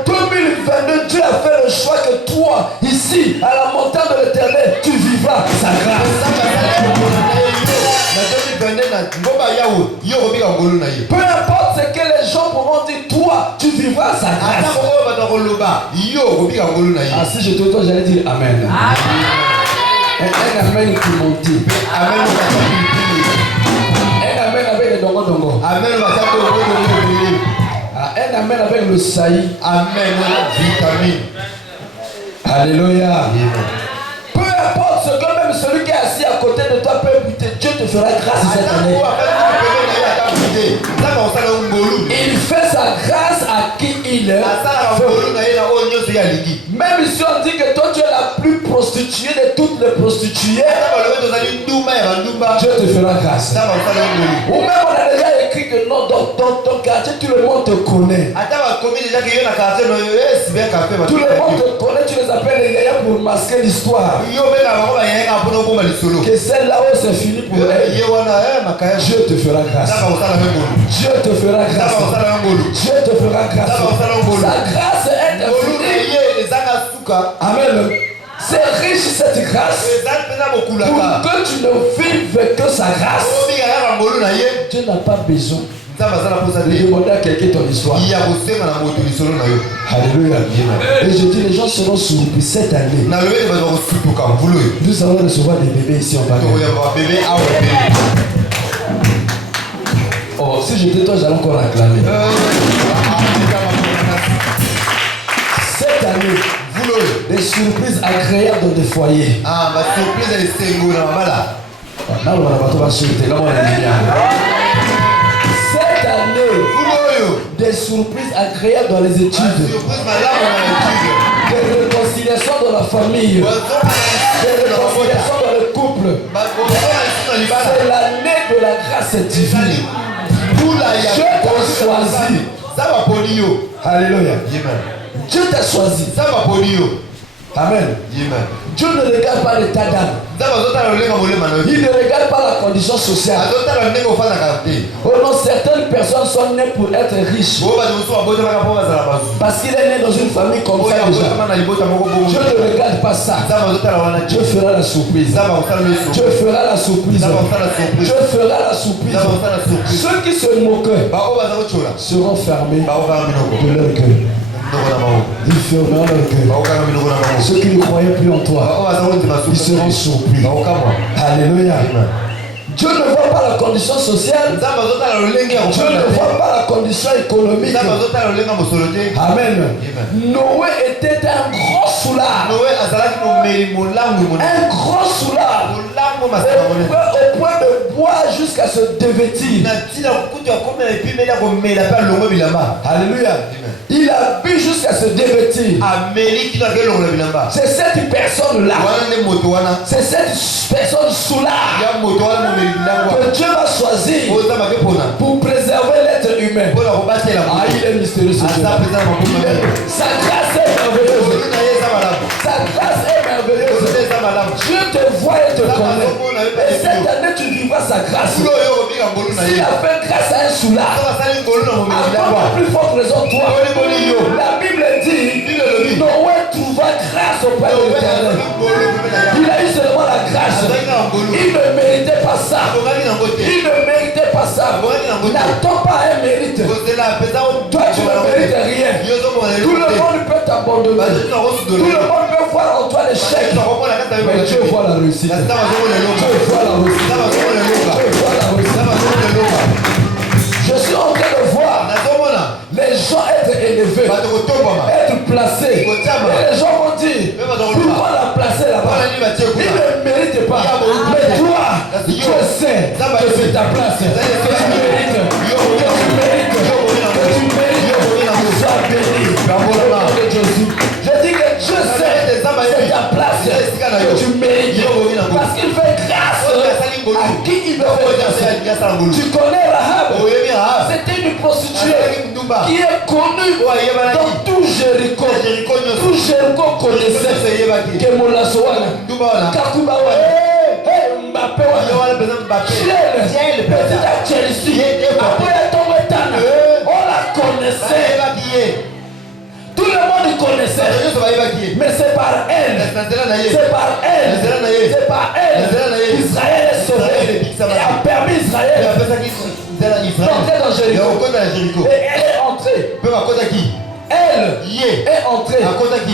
2022, Dieu a fait le choix que toi, ici, à la montagne de l'Éternel, tu vivras sa grâce. Peu importe ce que les gens pourront dire, toi, tu vivras sa grâce. Ah, si je te toi, j'allais dire Amen. Un Amen qui monte. Un Amen avec les dongo. Un Amen avec le saillie. Amen. Vitamine. Alléluia. Peu importe ce que même celui qui est assis à côté de toi peut écouter, Dieu te fera grâce cette année. Il fait sa grâce à qui il est. Même si on dit que toi tu es la plus prostituée de toutes les prostituées, Dieu te fera grâce. Ou même on a déjà écrit que non, dans ton quartier, tout le monde te connaît. Tout le monde te connaît, tu les appelles les gaillards pour masquer l'histoire. Que celle-là où c'est fini pour elle, Dieu te fera grâce. Dieu te fera grâce. Dieu te fera grâce. Sa grâce est infinie. Amen. C'est riche cette grâce. Pour que tu ne vives que sa grâce, Dieu n'a pas besoin de demander à quelqu'un ton histoire. Alléluia. Et je dis, les gens seront surpris cette année. Nous allons recevoir des bébés ici en bas. Oh, si j'étais toi, j'allais encore acclamer. Cette année, des surprises agréables dans des foyers. Ah, ma surprise est single. Cette année, des surprises agréables dans les études. Des réconciliations dans la famille. Des réconciliations dans le couple. C'est l'année de la grâce divine. Dieu t'a choisi. Alléluia. Dieu t'a choisi. Amen. Dieu ne regarde pas l'état d'âme. Il ne regarde pas la condition sociale. Oh non, certaines personnes sont nées pour être riches. Parce qu'il est né dans une famille comme ça déjà. Dieu ne regarde pas ça. Dieu fera la surprise. Dieu fera la surprise. Dieu fera la surprise. Ceux qui se moquaient seront fermés de leur cœur. Ils fermeront leur cœur. Ceux qui ne croyaient plus en toi, ils seront surpris. Alléluia. Dieu ne voit pas la condition sociale. Dieu ne voit pas la condition économique. Amen. Noé était un gros soulard. Un gros soulard. Au point de boire jusqu'à se dévêtir. Alléluia. Il a bu jusqu'à se dévêtir. C'est cette personne-là. C'est cette personne soulard que Dieu va choisir pour préserver l'être humain. Ah, il est mystérieux ce Dieu. Sa grâce est merveilleuse. Sa grâce est merveilleuse. Dieu te voit et te connaît. Et cette année tu vivras sa grâce. S'il a fait grâce à un soulard, encore plus forte raison toi. La Bible dit, Noé trouva grâce auprès de l'Éternel. Il a eu seulement la grâce. Il ne méritait pas ça. Il ne méritait pas ça. N'attends pas un mérite. Toi tu ne mérites rien. Tout le monde peut t'abandonner. Tout le monde peut voir en toi l'échec. Mais Dieu voit la réussite. Dieu voit la réussite. Dieu voit la réussite. Je suis en train de voir les gens être élevés, être placés. Et les gens vont dire, pourquoi la placer là-bas? Il ne mérite pas. Mais toi, tu sais que c'est ta place. Que tu mérites. Que tu mérites. Que tu mérites. Sois béni. Je dis que Dieu sait c'est ta place. Que tu mérites. Parce qu'il fait grâce à qui il veut faire grâce. Tu connais Rahab. C'était une prostituée qui est connue dans tout Jéricho. Tout Jéricho connaissait que Molasoana, Kakubawana, Mbappé, petit à Chelsea, après Tometana, on la connaissait. Tout le monde connaissait. Mais c'est par elle. C'est par elle. C'est par elle. Israël est sauvé. Et a perdu Israël. D'entrer dans Jéricho. Et elle est entrée. Elle est entrée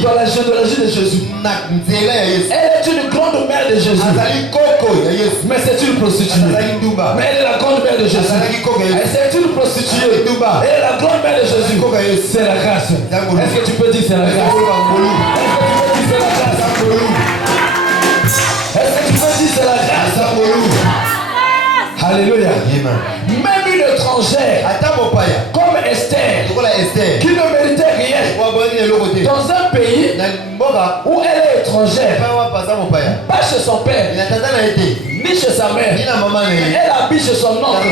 dans la généalogie de Jésus. Elle est une grande mère de Jésus. Mais c'est une prostituée. Mais elle est la grande mère de Jésus. C'est une prostituée. Elle est la grande mère de Jésus. C'est la grâce. Est-ce que tu peux dire c'est la grâce? Est-ce que tu peux dire c'est la grâce? Alléluia. Même une étrangère comme Esther, qui ne méritait rien, dans un pays où elle est étrangère, pas chez son père, ni chez sa mère, elle habite chez son oncle,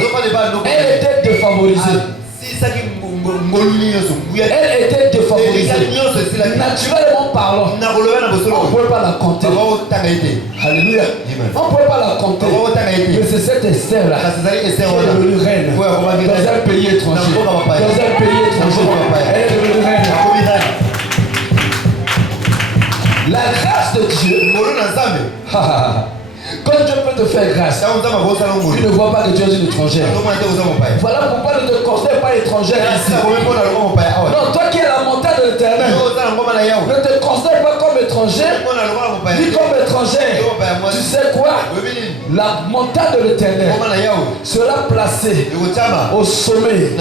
elle était défavorisée. Elle était défavorisée. Naturellement parlant, on ne pouvait pas la compter. Alléluia. On ne pouvait pas la compter. Mais c'est cette Esther-là qui est devenue reine dans un pays étranger. Elle est devenue reine. La grâce de Dieu. Quand Dieu peut te faire grâce, tu ne vois pas que Dieu est une étrangère. Voilà pourquoi ne te considère pas étrangère ici. Non, toi qui es la montagne de l'Éternel, ne te considère pas comme étranger, ni comme étrangère. Tu sais quoi? La montagne de l'Éternel sera placée au sommet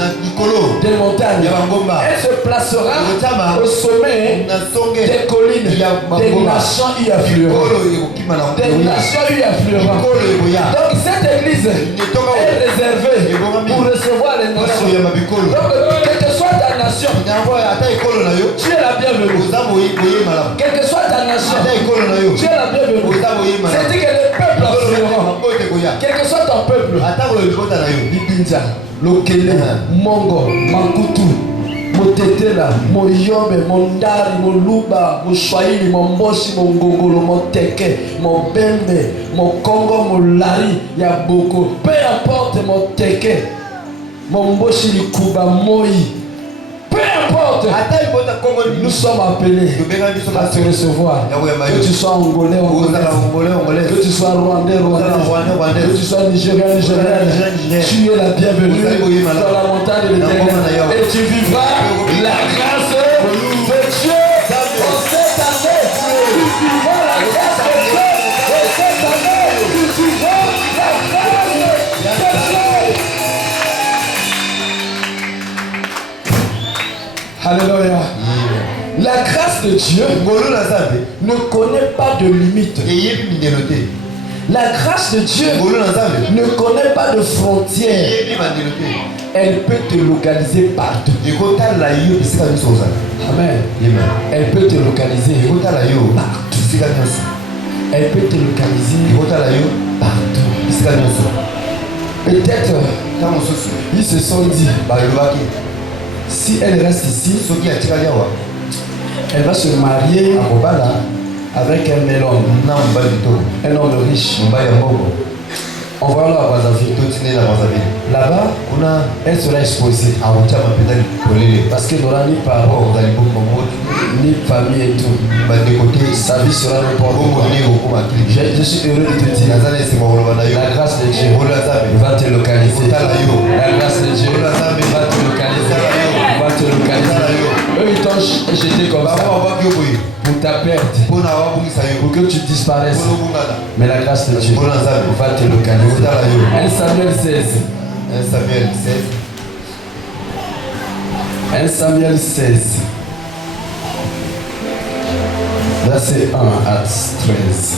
des montagnes. Elle se placera au sommet des collines, des nations y afflueront. Des nations y afflueront. Donc cette église est réservée pour recevoir les nations. Donc quelle que soit ta nation, tu es la bienvenue. Quelle que soit ta nation, tu es la bienvenue. C'est-à-dire que les peuples afflueront. Quel que soit ton peuple, Libinza, Lokele, Mongo, Mankutu, Motetela, Moyombe, Mondari, Moluba, Moswahili, Momboshi, Mongongolo, Moteke, Mobembe, Mokongo, Molari, Yaboko, peu importe Moteke, Momboshi, Likuba, Moi, peu importe, nous sommes appelés à te recevoir. Que tu sois angolais, que tu sois rwandais, que tu sois nigérien, tu es la bienvenue dans la montagne de l'Éternel. Et tu vivras la grâce de Dieu en cette année. Tu vivras la grâce de Dieu en cette année. Tu vivras la grâce de Dieu. Alléluia. La grâce de Dieu ne connaît pas de limite. La grâce de Dieu ne connaît pas de frontières. Elle peut te localiser partout. Amen. Elle peut te localiser partout. Elle peut te localiser partout. Peut-être ils se sont dit, si elle reste ici, elle va se marier avec un bel homme, un homme riche. On va aller à Brazzaville. Là-bas, elle sera exposée. Parce qu'elle n'aura ni parents, ni famille et tout. Sa vie sera n'importe quoi. Je suis heureux de te dire, la grâce de Dieu va te localiser. La grâce de Dieu va te localiser. Eux, ils t'ont jeté comme ça pour ta perte, pour que tu disparaisses. Mais la grâce de Dieu va te localiser. 1 Samuel 16. 1 Samuel 16. Verset 1 à 13.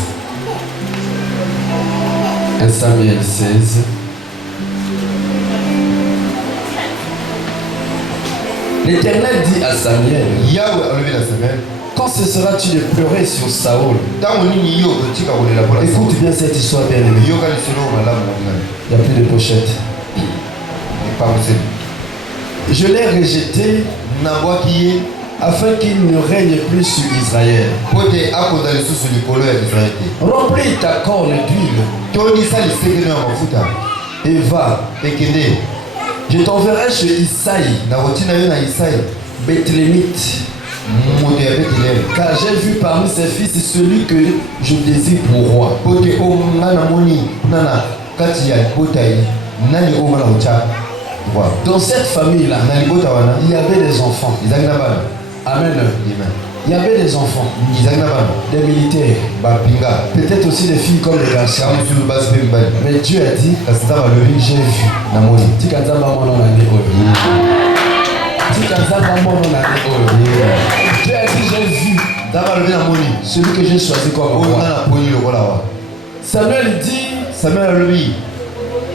1 Samuel 16. L'Éternel dit à Samuel, quand cesseras-tu de pleurer sur Saoul? Écoute bien cette histoire, bien-aimée. Il n'y a plus de pochette. Je l'ai rejeté afin qu'il ne règne plus sur Israël. Remplis ta corne d'huile et va. Je t'enverrai chez Isaïe, Bethlémite, car j'ai vu parmi ses fils celui que je désire pour roi. Dans cette famille-là, il y avait des enfants. Amen. Il y avait des enfants, des militaires, peut-être aussi des filles comme les garçons. Mais Dieu a dit, j'ai vu. Dieu a dit, j'ai vu celui que j'ai choisi comme roi. Samuel dit,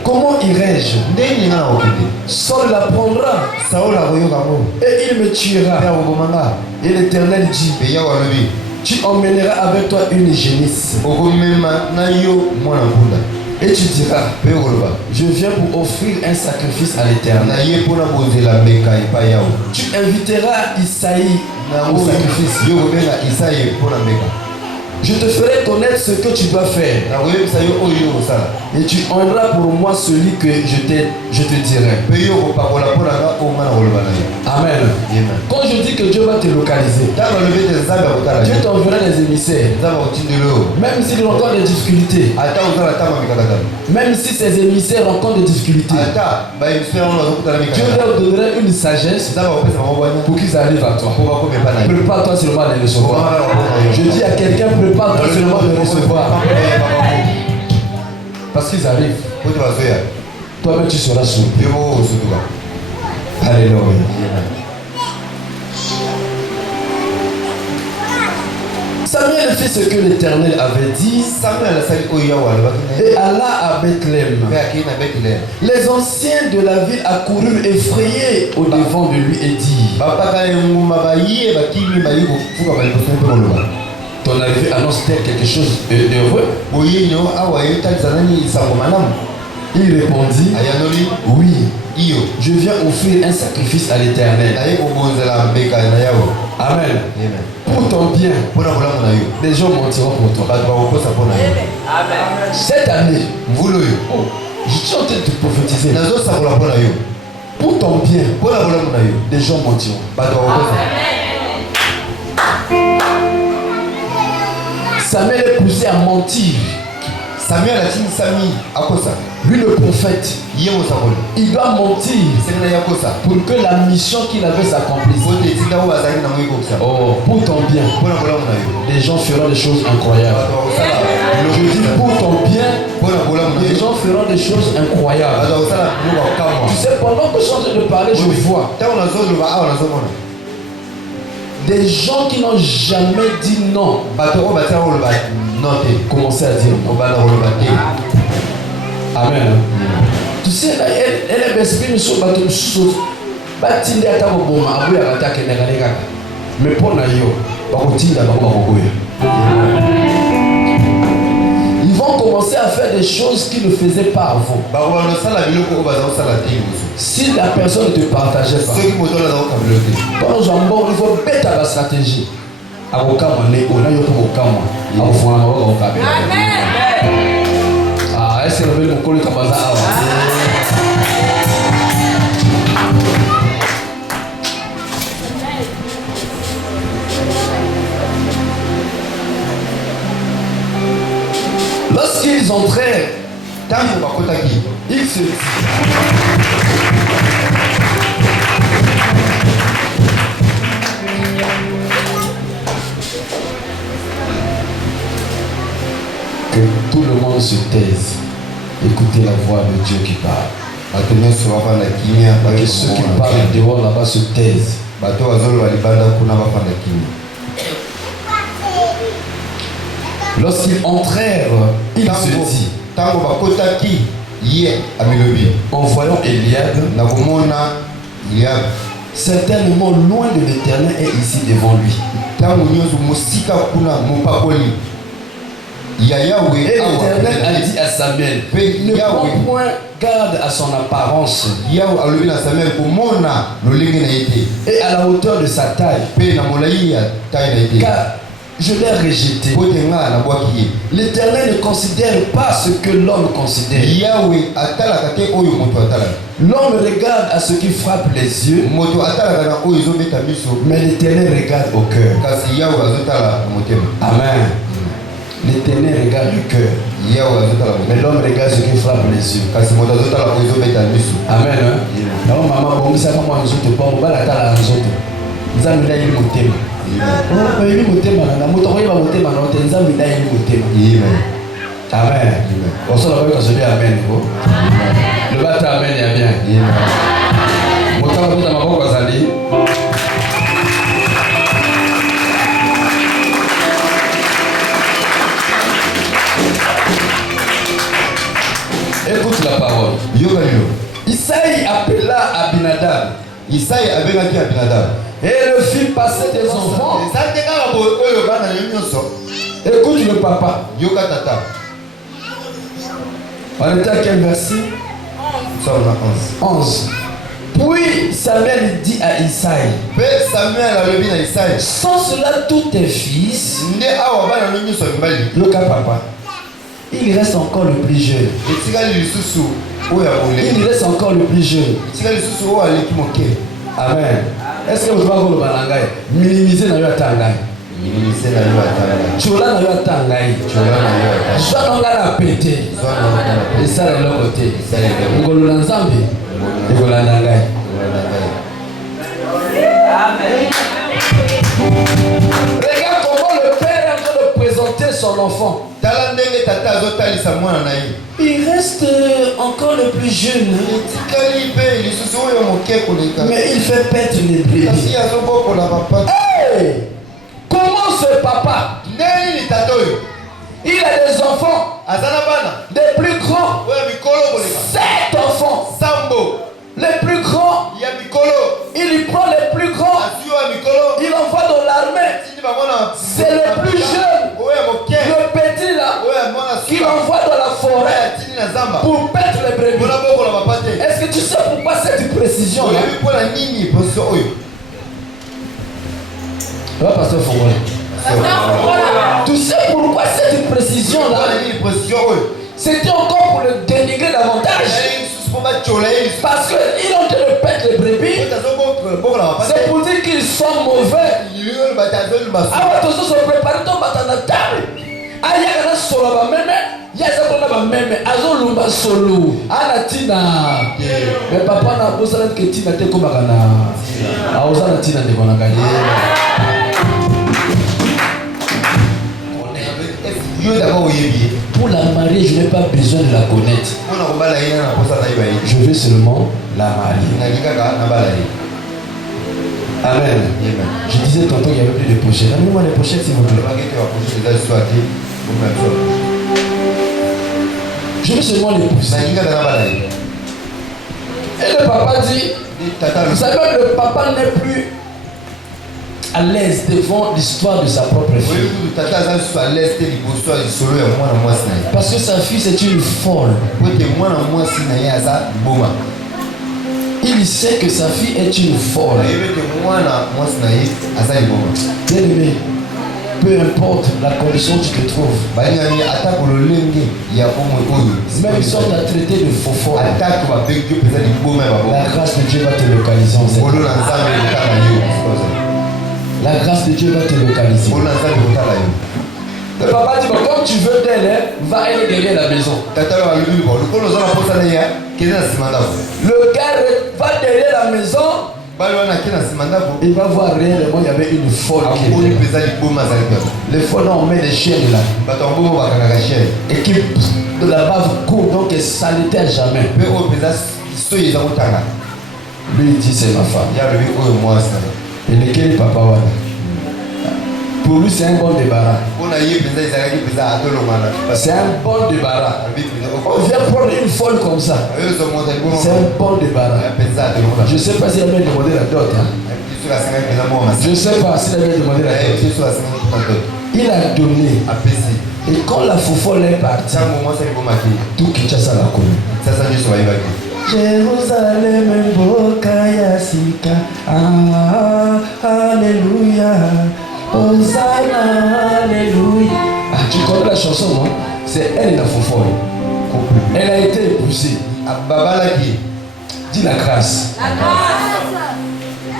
comment irai-je? Saul l'apprendra et il me tuera. Et l'Éternel dit, tu emmèneras avec toi une génisse. Et tu diras, je viens pour offrir un sacrifice à l'Éternel. Tu inviteras Isaïe au sacrifice. Je te ferai connaître ce que tu dois faire. Et tu honneras pour moi celui que je te dirai. Amen. Quand je dis que Dieu va te localiser, Dieu t'enverra des émissaires. Même s'ils rencontrent des difficultés. Même si ces émissaires rencontrent des difficultés, Dieu leur donnera une sagesse pour qu'ils arrivent à toi. Prépare-toi seulement à les recevoir. Je dis à quelqu'un, prépare-toi seulement à les recevoir. Parce qu'ils arrivent. Toi-même tu seras surpris. Alléluia. Samuel fait ce que l'Éternel avait dit. Et alla à Bethléem. Les anciens de la ville accoururent effrayés au devant de lui et dirent, ton arrivée annonce-t-elle quelque chose d'heureux? Il répondit, oui, je viens offrir un sacrifice à l'Éternel. Amen. Pour ton bien, les gens mentiront pour toi. Amen. Cette année, je suis en train de te prophétiser. Pour ton bien, les gens mentiront. Samuel est poussé à mentir. Lui le prophète, il doit mentir pour que la mission qu'il avait s'accomplisse. Oh, pour ton bien, les gens feront des choses incroyables. Je dis pour ton bien, les gens feront des choses incroyables. Tu sais, pendant que je suis en train de parler, je vois des gens qui n'ont jamais dit non. Commencez à dire non. Amen. Tu sais, là, elle est esprit sur bateau chose. Batinde ata boma abuya batake ndagaleka. Mais pour na yo, bakotinda bakoboya. Ils vont commencer à faire des choses qu'ils ne faisaient pas avant. Si la personne ne te partageait pas, il faut mettre la stratégie. Amen. Ah, est-ce que le mon collègue comme ça? Lorsqu'ils entrèrent, ils se disent, que tout le monde se taise. Écoutez la voix de Dieu qui parle. Que ceux qui parlent dehors là-bas se taisent. Lorsqu'ils entrèrent, ils se disent, en voyant Eliab, certainement loin de l'Éternel est ici devant lui. Et l'Éternel a dit à Samuel, ne prends point garde à son apparence et à la hauteur de sa taille, car je l'ai rejeté. L'Éternel ne considère pas ce que l'homme considère. L'homme regarde à ce qui frappe les yeux, mais l'Éternel regarde au cœur. Amen. L'Éternel regarde le cœur. Mais l'homme regarde ce qui frappe les yeux. Amen. Alors maman, bon, ça comme un autre pas, on va la tala un autre. Nous avons là une motema. Oh, une motema, la moto va motema, non, nous avons là une motema. Amen. On se l'a vu quand je dis amen. Le bâtard amen est bien. Moto va dans ma boîte à zali. Écoute la parole. Isaïe appela Abinadab. Isaïe appela Abinadab. Et le fit passer des enfants. Écoute le papa. On était à quel verset? 11. Puis Samuel dit à Isaïe, sans cela tous tes fils, le cas papa, il reste encore le plus jeune. Il reste encore le plus jeune. Amen. Est-ce que vous pouvez vous balangaï? Minimiser na yo tangai. Chola na yo tangai. Soit on a la pété. Et ça de l'autre côté. Ngolo na Nzambe. Ngolo na ngai. Amen. Regarde comment le père est en train de présenter son enfant. Il reste encore le plus jeune. Mais il fait pète les brebis. Hey! Comment ce papa? Il a des enfants. Des plus grands. 7 enfants. Les plus grands. Il prend les plus grands. Il envoie dans l'armée. C'est le plus jeune. Le petit là. Qu'il envoie dans la forêt. Pour pète les brebis. Est-ce que tu sais pourquoi cette précision là? Ouais, pasteur Fongola. Tu sais pourquoi cette précision là? C'était encore pour le dénigrer davantage. Parce qu'ils ont de pète les brebis. C'est pour dire qu'ils sont mauvais. Alors, tous se préparent à la table. Il y a un solo, il y a un azolumba solo. Anatina. Mais papa n'a pas besoin que Tina te comme Agana. Aosana Tina de Bonagani. Pour la marier, je n'ai pas besoin de la connaître. Je veux seulement la marier. Amen. Je disais tantôt qu'il y avait plus de pochettes. Donnez-moi les pochettes s'il vous plaît. Je veux seulement l'épouser. Et le papa dit, vous savez, le papa n'est plus à l'aise devant l'histoire de sa propre fille. Parce que sa fille c'est une folle. Il sait que sa fille est une folle. Bien-aimé, peu importe la condition où tu te trouves, même si on t'a traité de faux folle, la grâce de Dieu va te localiser en cette. La grâce de Dieu va te localiser. Le papa dit, comme tu veux d'elle, va aller derrière la maison. Le gars va derrière la maison. Il va voir réellement il y avait une folle. Les folles, on met des chiennes là. Et qui de la bave court, donc ça n'était jamais. Lui il dit c'est ma femme. Et lequel papa wana? Pour lui c'est un bon débarras. C'est un bon débarras. On vient prendre une folle comme ça. C'est un bon débarras. Je ne sais pas s'il avait demandé la dot. Je ne sais pas s'il avait demandé la dot. Il a donné. Et quand la fofolle est partie, tout Kinshasa l'a connu. Jérusalem Mbokaya Sika. Alléluia. Hosanna, alléluia. Ah, tu connais la chanson, non? C'est elle la fofolle. Elle a été épousée. Dis la grâce. La grâce.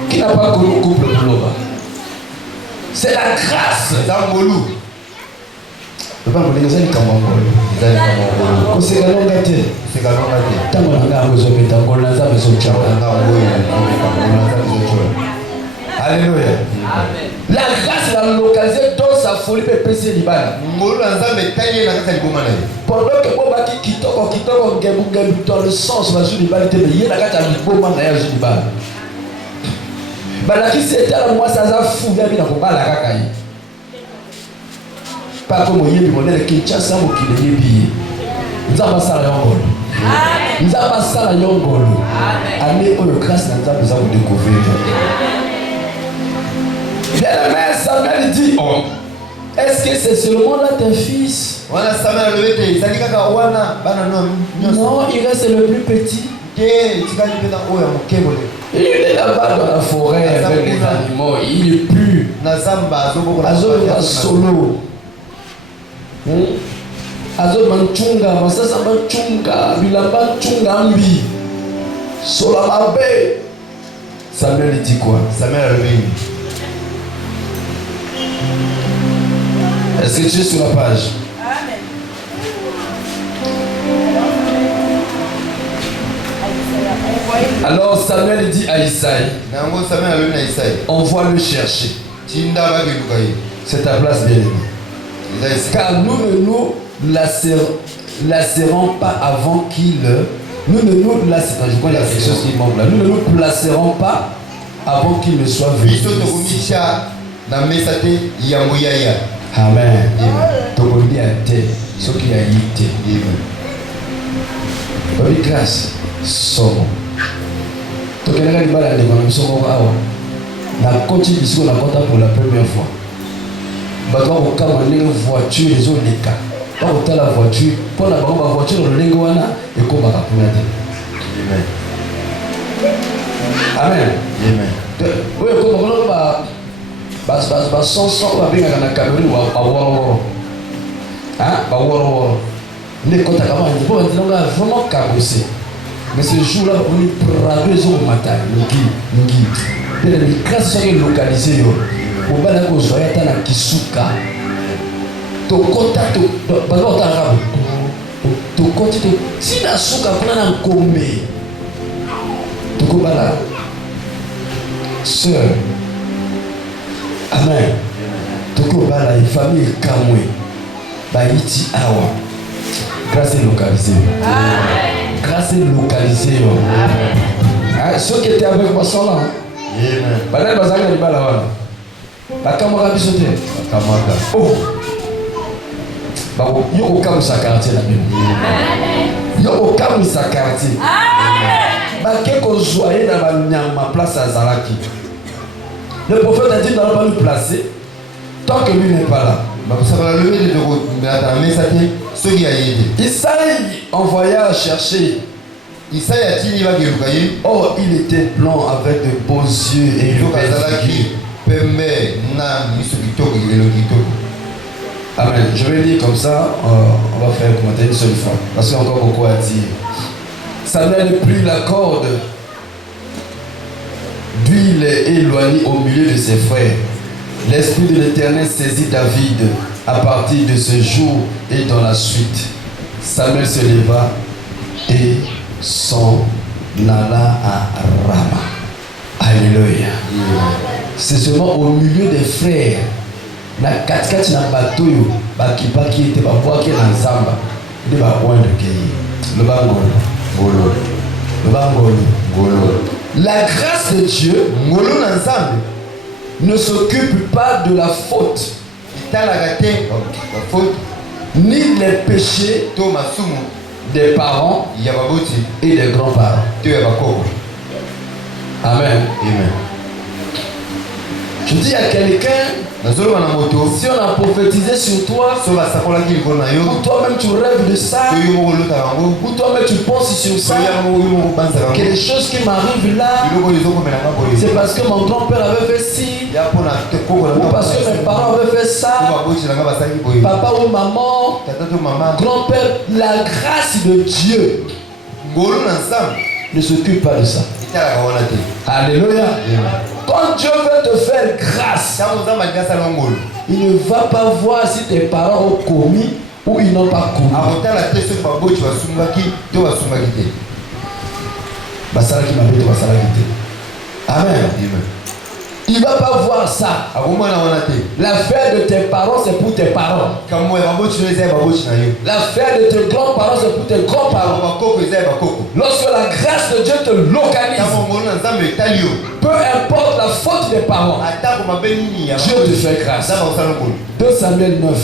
Qui n'a pas connu le couple de l'homme? C'est la grâce. Papa ngolengeza ni kamangolo. Koseka longa te. Koseka longa te. Tango nanga ngozo peta ngolana za beso chwa. Alléluia. Amen. La grâce l'a localisé dans sa folie de péché libana. Pendant que moi baki kitoko ngemu dans le sens va jouer libana te mais yena kata liboma na ya jouer libana. Bala qui c'était là moi ça za fou ya bina ko bala kaka yi. Pas comme yebi modèle Kinshasa mo ki yebi. Nzamba sala yongolo. Amen. Nzamba sala yongolo. Amen. Ami o grâce na nzamba za vous découvrir. Bien-aimé, Samuel dit, oh, est-ce que c'est seulement là tes fils? Non, il reste le plus petit. Il est là-bas dans la forêt avec les animaux. Il est plus solo. Samuel dit quoi? Samuel dit. Est-ce que tu es sur la page? Amen. Alors Samuel dit à Isaïe, on va le chercher. C'est ta place bien-aimée. Car nous ne nous laisserons pas avant qu'il... Nous ne nous laisserons, je crois qu'il y a quelque chose qui manque là. Nous ne nous placerons pas avant qu'il ne soit venu. Amen. Tokondi ate, soki ya yite. Amen. Grâce, somo. Tokenaka libala de mon somo awa. Na koti bisiko na kota pour la première fois. Bato ko kama ne voiture les oleka. Ba ko la voiture, pour la ba voiture le lengo wana e ko ba ka kuna te. Amen. Amen. Oui, ko ba bas sans va bien dans la Cameroun ou à Woro. Hein? À Woro. Les côtes à Cameroun, il faut vraiment cabossé. Mais ce jour-là, on est pravé au matin. Nous les classes sont localisées. On va aller aux Zoyata na Kisuka. To kota to bazota arabe. To koti to tina suka kuna na ngombe. To ko bala. Sœur. Amen. Toko bala une famille kamwe. Baïti awa. Grâce localisée. Amen. Grâce localisée. Amen. Ceux qui étaient avec moi sont là. Amen. Bala bazanga ni bala wana. Bakamaka bisote. Bakamaka. Oh. Bako yoko kamu sa quartier na bible. Amen. Yoko kamu sa quartier. Amen. Bake ko joyer na ba nyama place à Zalaki. Le prophète a dit qu'on ne va pas nous placer tant que lui n'est pas là. Isaïe envoya chercher. Oh, il était blanc avec de beaux yeux et une belle figure. Amen. Je vais lire comme ça, on va faire un commentaire une seule fois. Parce qu'il y a encore beaucoup à dire. Samuel prit la corde d'huile éloigné au milieu de ses frères. L'Esprit de l'Éternel saisit David à partir de ce jour et dans la suite. Samuel se leva et s'en alla à Rama. Alléluia. C'est seulement au milieu des frères. Na katikati na batoyo bakibaki ete babwaki na nzamba nde babwanda kei lobangolo ngolo lobangolo ngolo. La grâce de Dieu ne s'occupe pas de la faute ni les péchés des parents et des grands-parents. Amen. Amen. Je dis à quelqu'un, si on a prophétisé sur toi, ou toi-même tu rêves de ça, ou toi-même tu penses sur ça, que les choses qui m'arrivent là, c'est parce que mon grand-père avait fait ci, ou parce que mes parents avaient fait ça, papa ou maman, grand-père. La grâce de Dieu ne s'occupe pas de ça. Alléluia. Quand Dieu veut te faire grâce, il ne va pas voir si tes parents ont commis ou ils n'ont pas commis. Amen. Il ne va pas voir ça. L'affaire de tes parents, c'est pour tes parents. L'affaire de tes grands-parents, c'est pour tes grands-parents. Lorsque la grâce de Dieu te localise, peu importe la faute des parents, Dieu te fait grâce. 2 Samuel 9.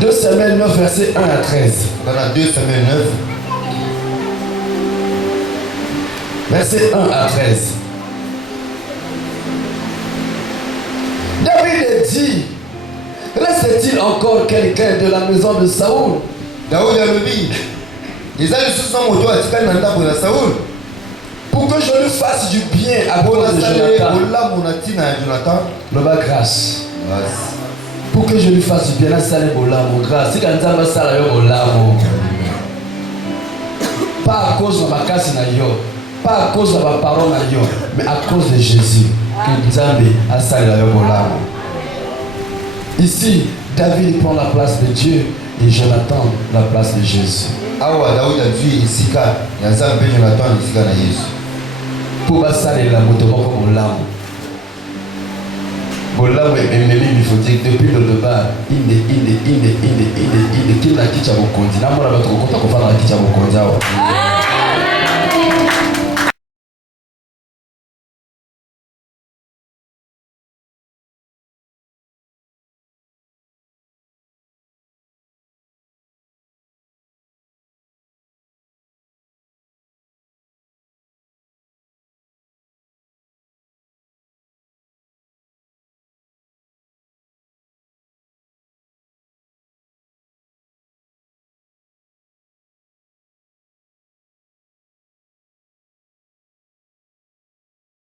2 Samuel 9, verset 1 à 13. 2 Samuel 9. Verset 1 à 13. David dit, reste-t-il encore quelqu'un de la maison de Saoul? Pour que je lui fasse du bien à cause de Jonathan. Le grâce. Pour que je lui fasse du bien, mon grâce. Pas à cause de ma casse, pas à cause de ma parole, mais à cause de Jésus. Que Nzambe a salé la bolamo. Ici, David prend la place de Dieu et Jonathan la place de Jésus. Pour passer la moto comme l'âme. Bolamo il faut dire depuis le départ, il n'a quitté mon continent. Moi, la votre contact, on va quitter mon continent.